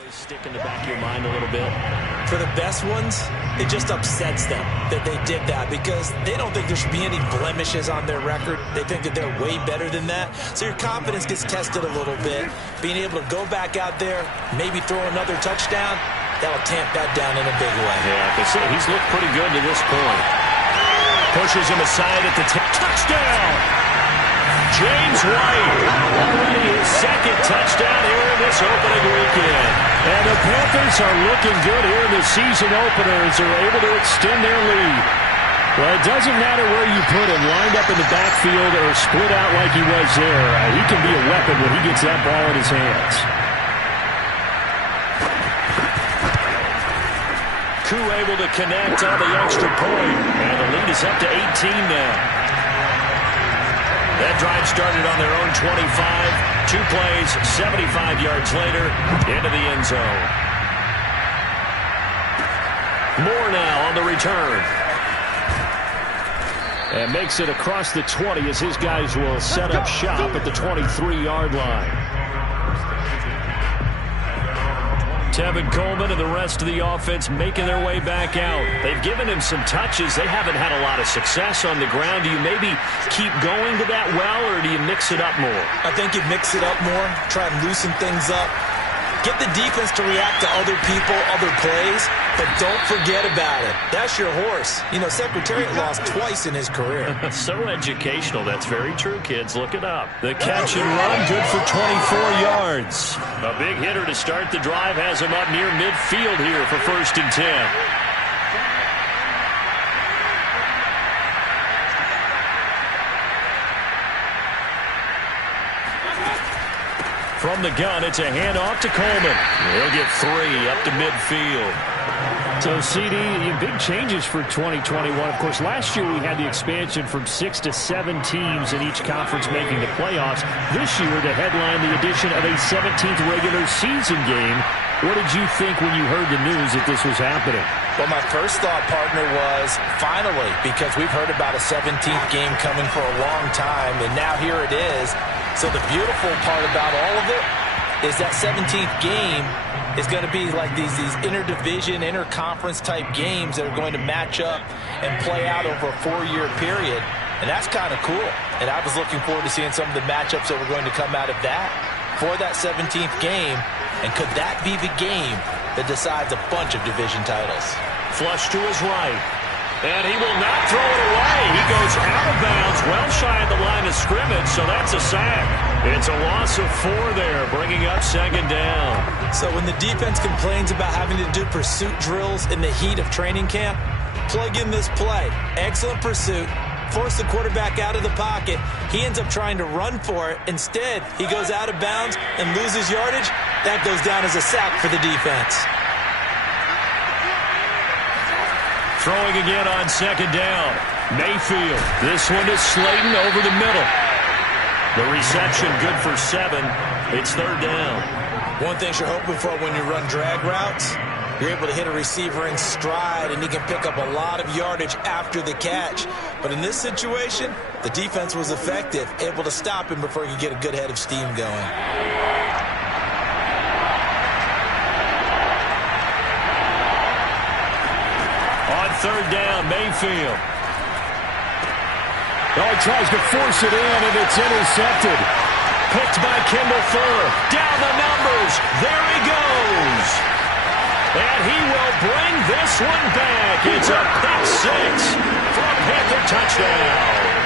stick in the back of your mind a little bit? For the best ones, it just upsets them that they did that because they don't think there should be any blemishes on their record. They think that they're way better than that. So your confidence gets tested a little bit. Being able to go back out there, maybe throw another touchdown, that'll tamp that down in a big way. Yeah, he's looked pretty good to this point. Pushes him aside at the touchdown! James White, already his 2nd touchdown here in this opening weekend. And the Panthers are looking good here in the season opener as they're able to extend their lead. Well, it doesn't matter where you put him, lined up in the backfield or split out like he was there. He can be a weapon when he gets that ball in his hands. Koo able to connect on the extra point. And the lead is up to 18 now. That drive started on their own 25. 2 plays, 75 yards later, into the end zone. Moore now on the return. And makes it across the 20 as his guys will set up shop at the 23-yard line. Tevin Coleman and the rest of the offense making their way back out. They've given him some touches. They haven't had a lot of success on the ground. Do you maybe keep going to that well, or do you mix it up more? I think you mix it up more, try and loosen things up. Get the defense to react to other people, other plays, but don't forget about it. That's your horse. You know, Secretariat lost twice in his career. So educational. That's very true, kids. Look it up. The catch and run, good for 24 yards. A big hitter to start the drive has him up near midfield here for 1st and 10. From the gun, it's a handoff to Coleman. He'll get 3 up to midfield. So, CD, big changes for 2021. Of course, last year we had the expansion from 6 to 7 teams in each conference making the playoffs. This year, to headline the addition of a 17th regular season game. What did you think when you heard the news that this was happening? Well, my first thought, partner, was finally, because we've heard about a 17th game coming for a long time, and now here it is. So the beautiful part about all of it is that 17th game is going to be like these interdivision, interconference type games that are going to match up and play out over a 4-year period. And that's kind of cool. And I was looking forward to seeing some of the matchups that were going to come out of that for that 17th game. And could that be the game that decides a bunch of division titles? Flush to his right. And he will not throw it away. He goes out of bounds, well shy of the line of scrimmage, so that's a sack. It's a loss of 4 there, bringing up 2nd down. So when the defense complains about having to do pursuit drills in the heat of training camp, plug in this play. Excellent pursuit. Force the quarterback out of the pocket. He ends up trying to run for it. Instead, he goes out of bounds and loses yardage. That goes down as a sack for the defense. Throwing again on 2nd down. Mayfield. This one is Slayton over the middle. The reception good for 7. It's 3rd down. One thing you're hoping for when you run drag routes, you're able to hit a receiver in stride, and he can pick up a lot of yardage after the catch. But in this situation, the defense was effective, able to stop him before he could get a good head of steam going. On 3rd down, Mayfield. Oh, he tries to force it in, and it's intercepted. Picked by Kendall Fuller. Down the numbers. There he goes. And he will bring this one back. It's a pick 6 for a Panther touchdown.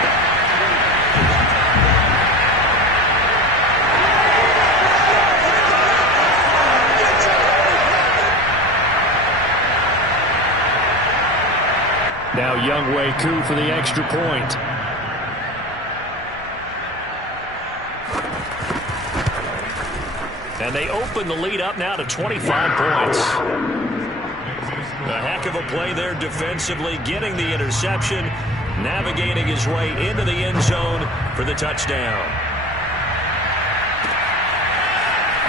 Now Younghoe Koo for the extra point. And they open the lead up now to 25 points. A heck of a play there defensively, getting the interception, navigating his way into the end zone for the touchdown.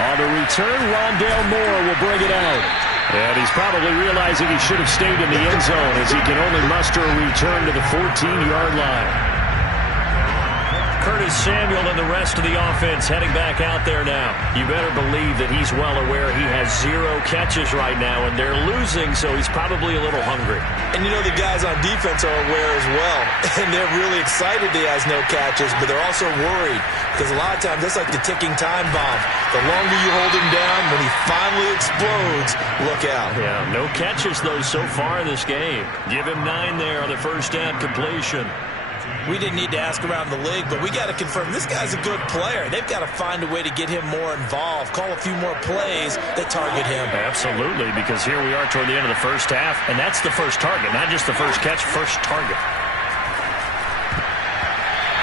On the return, Rondale Moore will bring it out. And he's probably realizing he should have stayed in the end zone as he can only muster a return to the 14-yard line. Curtis Samuel and the rest of the offense heading back out there now. You better believe that he's well aware he has 0 catches right now, and they're losing, so he's probably a little hungry. And you know the guys on defense are aware as well, and they're really excited he has no catches, but they're also worried because a lot of times that's like the ticking time bomb. The longer you hold him down, when he finally explodes, look out. Yeah, no catches, though, so far in this game. Give him 9 there on the first down completion. We didn't need to ask around the league, but we got to confirm this guy's a good player. They've got to find a way to get him more involved, call a few more plays that target him. Absolutely, because here we are toward the end of the first half, and that's the first target, not just the first catch, first target.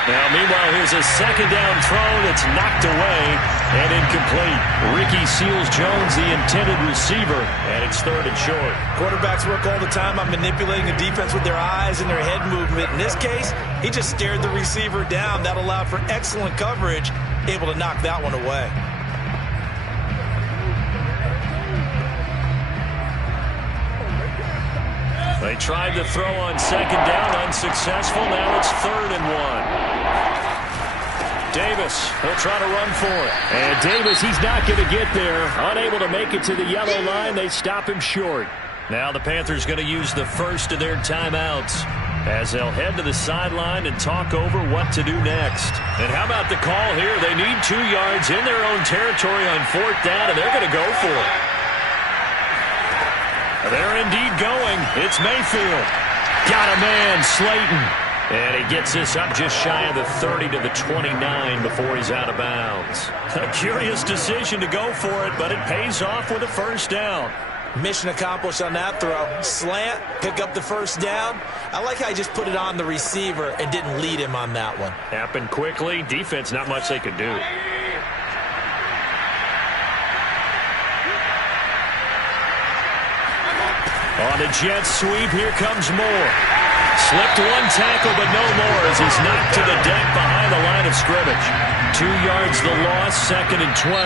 Now, meanwhile, here's a 2nd down throw that's knocked away and incomplete. Ricky Seals-Jones, the intended receiver, and it's 3rd and short. Quarterbacks work all the time on manipulating the defense with their eyes and their head movement. In this case, he just stared the receiver down. That allowed for excellent coverage, able to knock that one away. tried to throw on second down, unsuccessful. Now it's 3rd and 1. Davis, he'll try to run for it. And Davis, he's not going to get there. Unable to make it to the yellow line. They stop him short. Now the Panthers going to use the first of their timeouts as they'll head to the sideline and talk over what to do next. And how about the call here? They need 2 yards in their own territory on 4th down, and they're going to go for it. They're indeed going. It's Mayfield. Got a man, Slayton. And he gets this up just shy of the 30 to the 29 before he's out of bounds. A curious decision to go for it, but it pays off with a first down. Mission accomplished on that throw. Slant, pick up the first down. I like how he just put it on the receiver and didn't lead him on that one. Happened quickly. Defense, not much they could do. On the jet sweep, here comes Moore. Slipped one tackle, but no more as he's knocked to the deck behind the line of scrimmage. 2 yards the loss, 2nd and 12.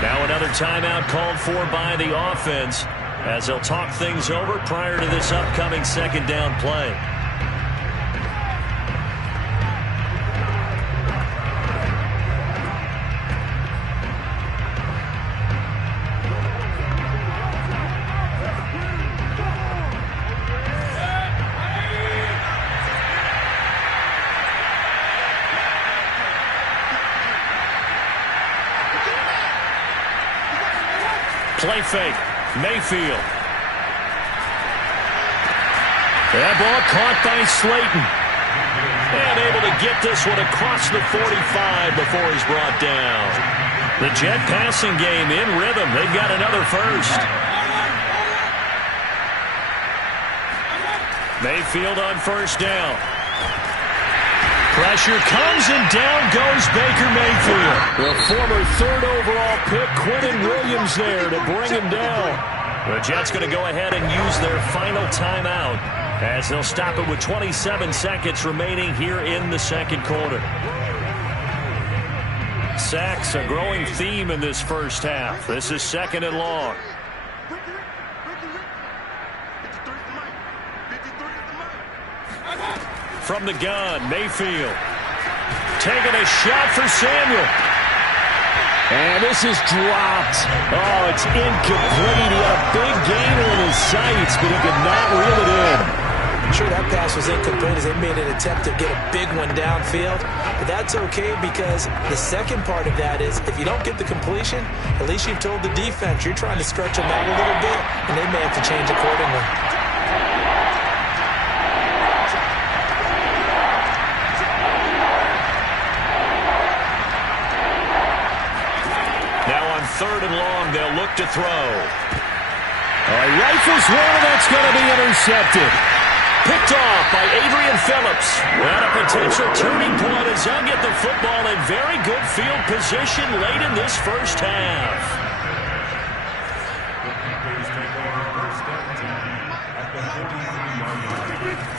Now another timeout called for by the offense as they'll talk things over prior to this upcoming second down play. Play fake. Mayfield. That ball caught by Slayton. And able to get this one across the 45 before he's brought down. The Jet passing game in rhythm. They've got another first. Mayfield on first down. Pressure comes and down goes Baker Mayfield. The former 3rd overall pick, Quentin Williams there to bring him down. The Jets going to go ahead and use their final timeout as they'll stop it with 27 seconds remaining here in the second quarter. Sacks, a growing theme in this first half. This is 2nd and long. From the gun, Mayfield. Taking a shot for Samuel. And this is dropped. Oh, it's incomplete. He had a big gainer in his sights, but he could not reel it in. I'm sure that pass was incomplete as they made an attempt to get a big one downfield. But that's okay because the second part of that is if you don't get the completion, at least you've told the defense you're trying to stretch them out a little bit, and they may have to change accordingly. Now on 3rd and long, they'll look to throw. Rifles one, and that's going to be intercepted. Picked off by Adrian Phillips. And a potential turning point as they'll get the football in very good field position late in this first half.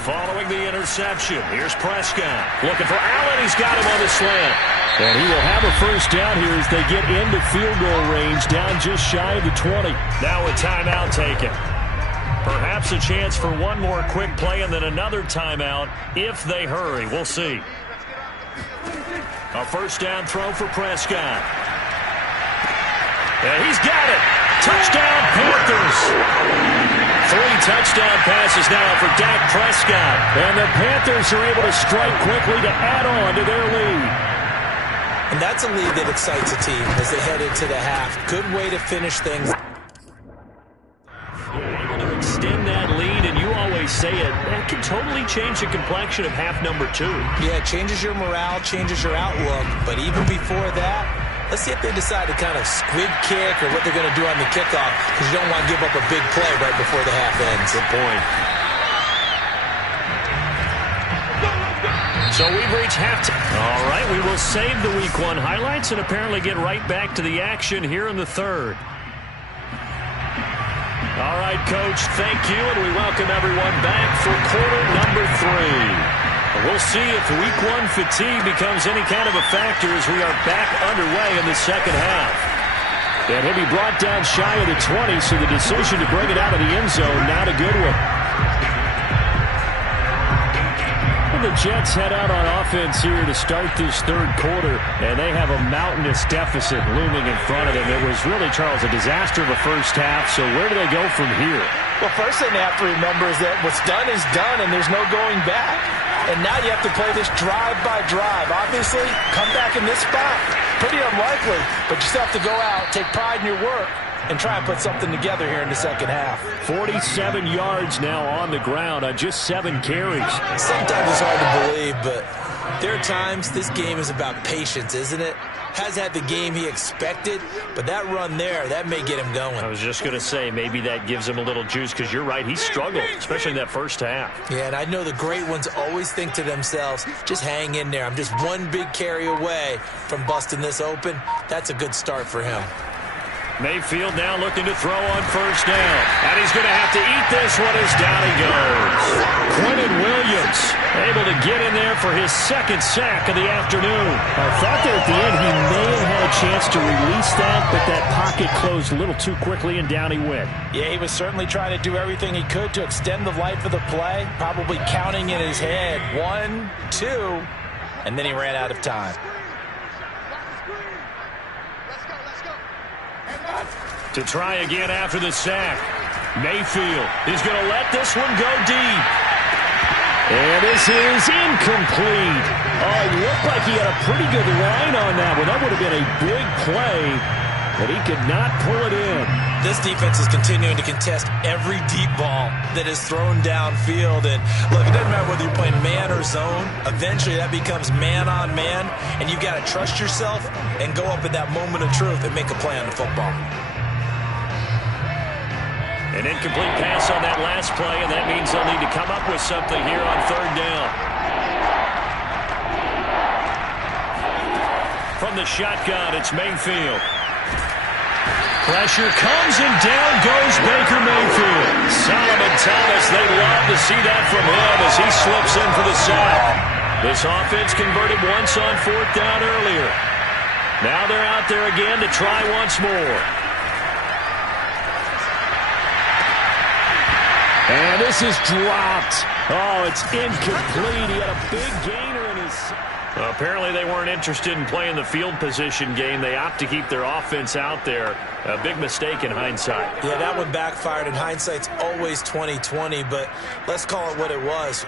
Following the interception, here's Prescott. Looking for Allen. He's got him on the slant. And he will have a first down here as they get into field goal range, down just shy of the 20. Now a timeout taken. Perhaps a chance for one more quick play and then another timeout if they hurry. We'll see. A first down throw for Prescott. And he's got it. Touchdown, Panthers. 3 touchdown passes now for Dak Prescott. And the Panthers are able to strike quickly to add on to their lead. And that's a lead that excites a team as they head into the half. Good way to finish things. Extend that lead, and you always say it, that can totally change the complexion of half number 2. Yeah, it changes your morale, changes your outlook. But even before that, let's see if they decide to kind of squib kick or what they're going to do on the kickoff, because you don't want to give up a big play right before the half ends. Good point. So we've reached halftime. All right, we will save the Week 1 highlights and apparently get right back to the action here in the third. All right, Coach, thank you, and we welcome everyone back for quarter number 3. We'll see if Week 1 fatigue becomes any kind of a factor as we are back underway in the second half. And he'll be brought down shy of the 20, so the decision to bring it out of the end zone, not a good one. the Jets head out on offense here to start this third quarter, and they have a mountainous deficit looming in front of them. It was really, Charles, a disaster of a first half, so where do they go from here? Well, first thing they have to remember is that what's done is done, and there's no going back. And now you have to play this drive by drive. Obviously, come back in this spot, pretty unlikely, but you still have to go out, take pride in your work, and try and put something together here in the second half. 47 yards now on the ground on just 7 carries. Sometimes it's hard to believe, but there are times this game is about patience, isn't it? Has had the game he expected, but that run there, that may get him going. I was just going to say, maybe that gives him a little juice, because you're right, he struggled, especially in that first half. Yeah, and I know the great ones always think to themselves, just hang in there. I'm just one big carry away from busting this open. That's a good start for him. Mayfield now looking to throw on first down. And he's going to have to eat this one as down he goes. Quentin Williams able to get in there for his second sack of the afternoon. I thought there at the end he may have had a chance to release that, but that pocket closed a little too quickly, and down he went. Yeah, he was certainly trying to do everything he could to extend the life of the play, probably counting in his head 1, 2, and then he ran out of time. To try again after the sack. Mayfield is going to let this one go deep. And this is incomplete. Oh, it looked like he had a pretty good line on that one. That would have been a big play, but he could not pull it in. This defense is continuing to contest every deep ball that is thrown downfield. And look, it doesn't matter whether you're playing man or zone. Eventually that becomes man on man, and you've got to trust yourself and go up at that moment of truth and make a play on the football. An incomplete pass on that last play, and that means they'll need to come up with something here on third down. From the shotgun, it's Mayfield. Pressure comes, and down goes Baker Mayfield. Solomon Thomas, they'd love to see that from him as he slips in for the sack. This offense converted once on fourth down earlier. Now they're out there again to try once more. And this is dropped. Oh, it's incomplete. He had a big gainer in his... Well, apparently they weren't interested in playing the field position game. They opt to keep their offense out there. A big mistake in hindsight. Yeah, that one backfired. In hindsight's always 20/20, but let's call it what it was.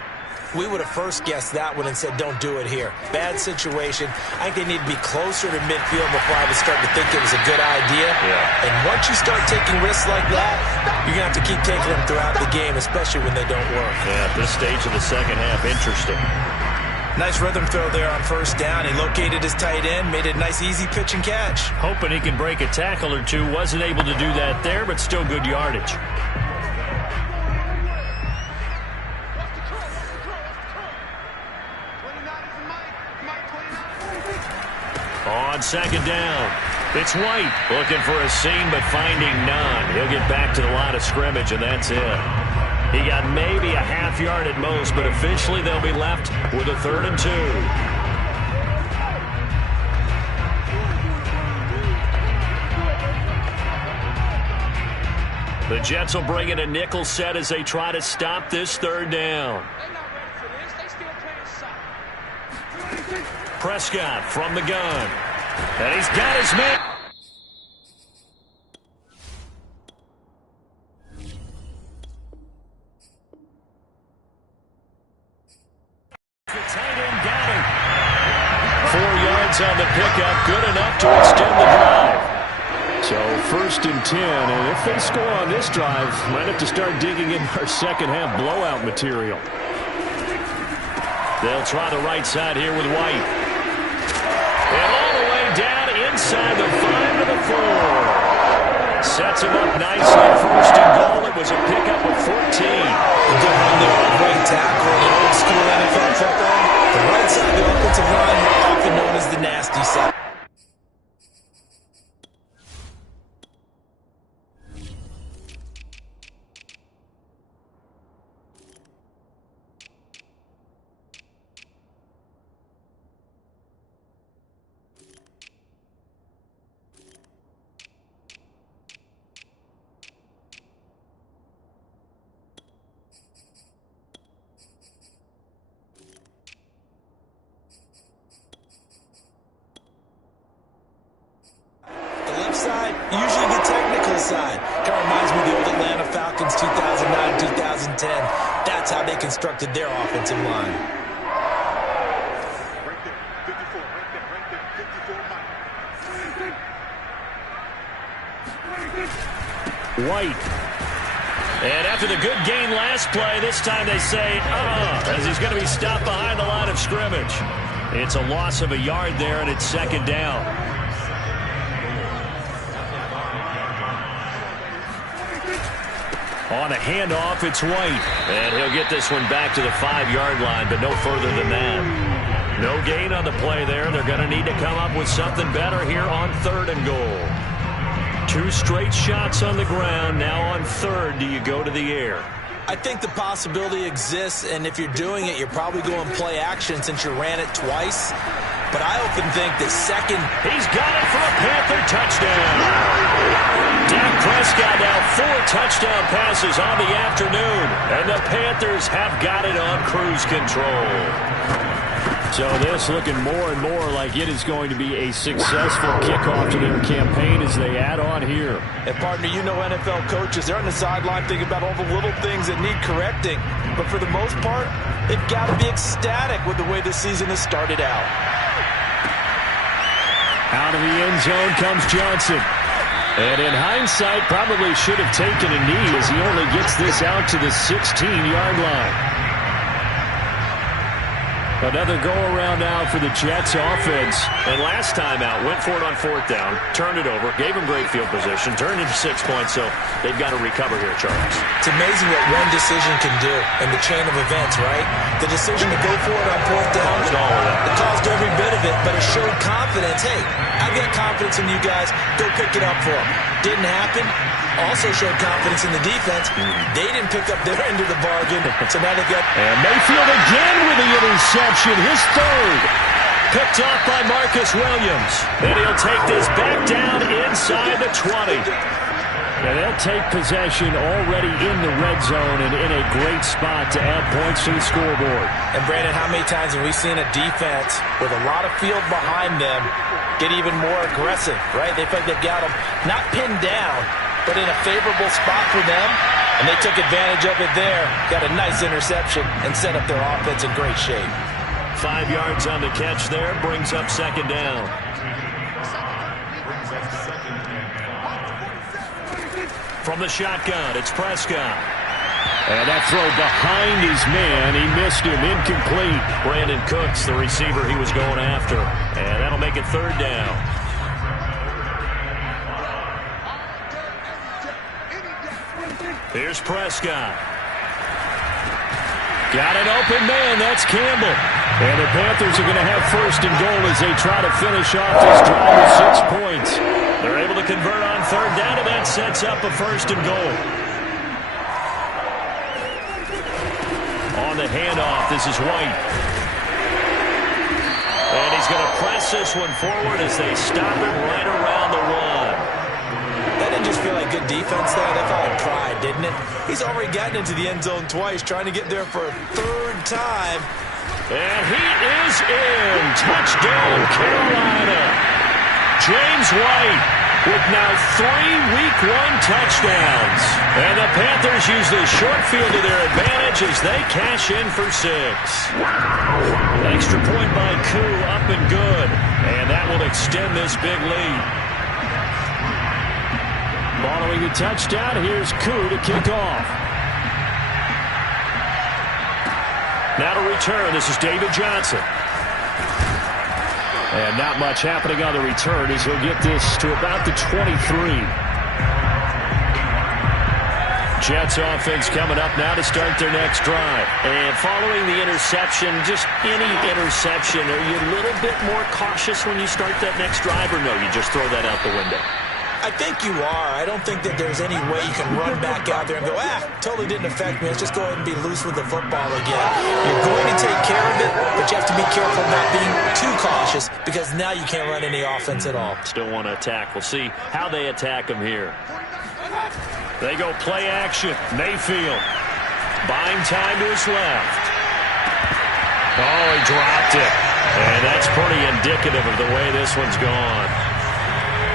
We would have first guessed that one and said, don't do it here. Bad situation. I think they need to be closer to midfield before I would start to think it was a good idea. Yeah. And once you start taking risks like that, you're going to have to keep taking them throughout the game, especially when they don't work. Yeah, at this stage of the second half, interesting. Nice rhythm throw there on first down. He located his tight end, made it a nice, easy pitch and catch. Hoping he can break a tackle or two. Wasn't able to do that there, but still good yardage. On second down, it's White looking for a seam but finding none. He'll get back to the line of scrimmage, and that's it. He got maybe a half yard at most, but officially they'll be left with a 3rd and 2. The Jets will bring in a nickel set as they try to stop this third down. Prescott from the gun. And he's got his man. The tight end got him. 4 yards on the pickup. Good enough to extend the drive. So 1st and 10, and if they score on this drive, might have to start digging in our second half blowout material. They'll try the right side here with White. And all the way down inside the 5 to the 4. Sets him up nicely. 1st and goal. It was a pickup of 14. Definitely a great tackle in old school NFL football. The right side of the offensive line, often known as the nasty side. usually the technical side. Kind of reminds me of the old Atlanta Falcons 2009-2010. That's how they constructed their offensive line. Right there, 54, right there, 54, Mike. White. And after the good gain last play, this time they say, as he's going to be stopped behind the line of scrimmage. It's a loss of a yard there, and it's second down. On a handoff, it's White. And he'll get this one back to the 5-yard line, but no further than that. No gain on the play there. They're going to need to come up with something better here on 3rd and goal. 2 straight shots on the ground. Now on 3rd, do you go to the air? I think the possibility exists, and if you're doing it, you're probably going play action since you ran it twice. But I often think the second... He's got it for a Panther touchdown. Dak Prescott now 4 touchdown passes on the afternoon, and the Panthers have got it on cruise control. So this looking more and more like it is going to be a successful kickoff to their campaign as they add on here. And partner, you know NFL coaches, they're on the sideline thinking about all the little things that need correcting. But for the most part, they've got to be ecstatic with the way the season has started out. Out of the end zone comes Johnson. And in hindsight, probably should have taken a knee as he only gets this out to the 16-yard line. Another go-around now for the Jets offense. And last time out, went for it on 4th down, turned it over, gave him great field position, turned into 6 points, so they've got to recover here, Charles. It's amazing what one decision can do in the chain of events, right? The decision to go for it on 4th down, it caused every bit of it, but it showed confidence. Hey, I've got confidence in you guys. Go pick it up for them. Didn't happen. Also showed confidence in the defense. They didn't pick up their end of the bargain, so now they've got... And Mayfield again with the interception, his 3rd. Picked off by Marcus Williams. And he'll take this back down inside the 20. And they'll take possession already in the red zone and in a great spot to add points to the scoreboard. And Brandon, how many times have we seen a defense with a lot of field behind them get even more aggressive, right? They feel like they've got them not pinned down, but in a favorable spot for them, and they took advantage of it there. Got a nice interception and set up their offense in great shape. 5 yards on the catch there, brings up second down. From the shotgun, it's Prescott. And that throw behind his man, he missed him, incomplete. Brandon Cooks, the receiver he was going after. And that'll make it 3rd down. Here's Prescott. Got an open man, that's Campbell. And the Panthers are going to have 1st and goal as they try to finish off this drive with 6 points. They're able to convert on 3rd down, and that sets up a 1st and goal. On the handoff, this is White. And he's going to press this one forward as they stop him right around the 1. That didn't just feel like good defense there. That felt like pride, didn't it? He's already gotten into the end zone twice, trying to get there for a 3rd time. And he is in. Touchdown, Carolina. James White with now 3 Week 1 touchdowns. And the Panthers use the short field to their advantage as they cash in for 6. Extra point by Koo, up and good. And that will extend this big lead. Following the touchdown, here's Koo to kick off. Now to return, this is David Johnson. And not much happening on the return as he'll get this to about the 23. Jets offense coming up now to start their next drive. And following the interception, just any interception, are you a little bit more cautious when you start that next drive, or no, you just throw that out the window? I think you are. I don't think that there's any way you can run back out there and go, totally didn't affect me. Let's just go ahead and be loose with the football again. You're going to take care of it, but you have to be careful not being too cautious because now you can't run any offense at all. Still want to attack. We'll see how they attack him here. They go play action. Mayfield buying time to his left. Oh, he dropped it. And that's pretty indicative of the way this one's gone.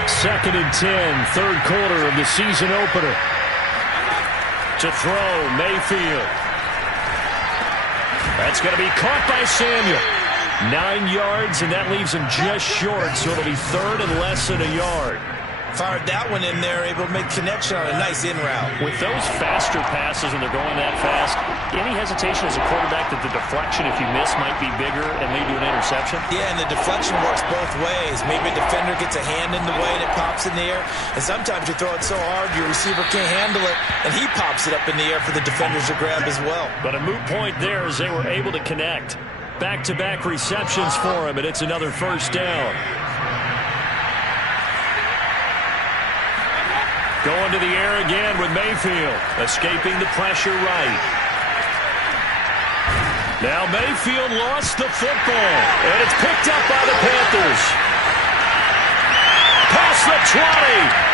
2nd and 10, third quarter of the season opener. To throw, Mayfield. That's going to be caught by Samuel. 9 yards, and that leaves him just short, so it'll be third and less than a yard. Fired that one in there, able to make connection on a nice in route. With those faster passes when they're going that fast, any hesitation as a quarterback that the deflection, if you miss, might be bigger and lead to an interception? Yeah, and the deflection works both ways. Maybe a defender gets a hand in the way and it pops in the air. And sometimes you throw it so hard your receiver can't handle it, and he pops it up in the air for the defenders to grab as well. But a moot point there as they were able to connect. Back-to-back receptions for him, and it's another first down. Going to the air again with Mayfield, escaping the pressure right. Now Mayfield lost the football, and it's picked up by the Panthers. Past the 20.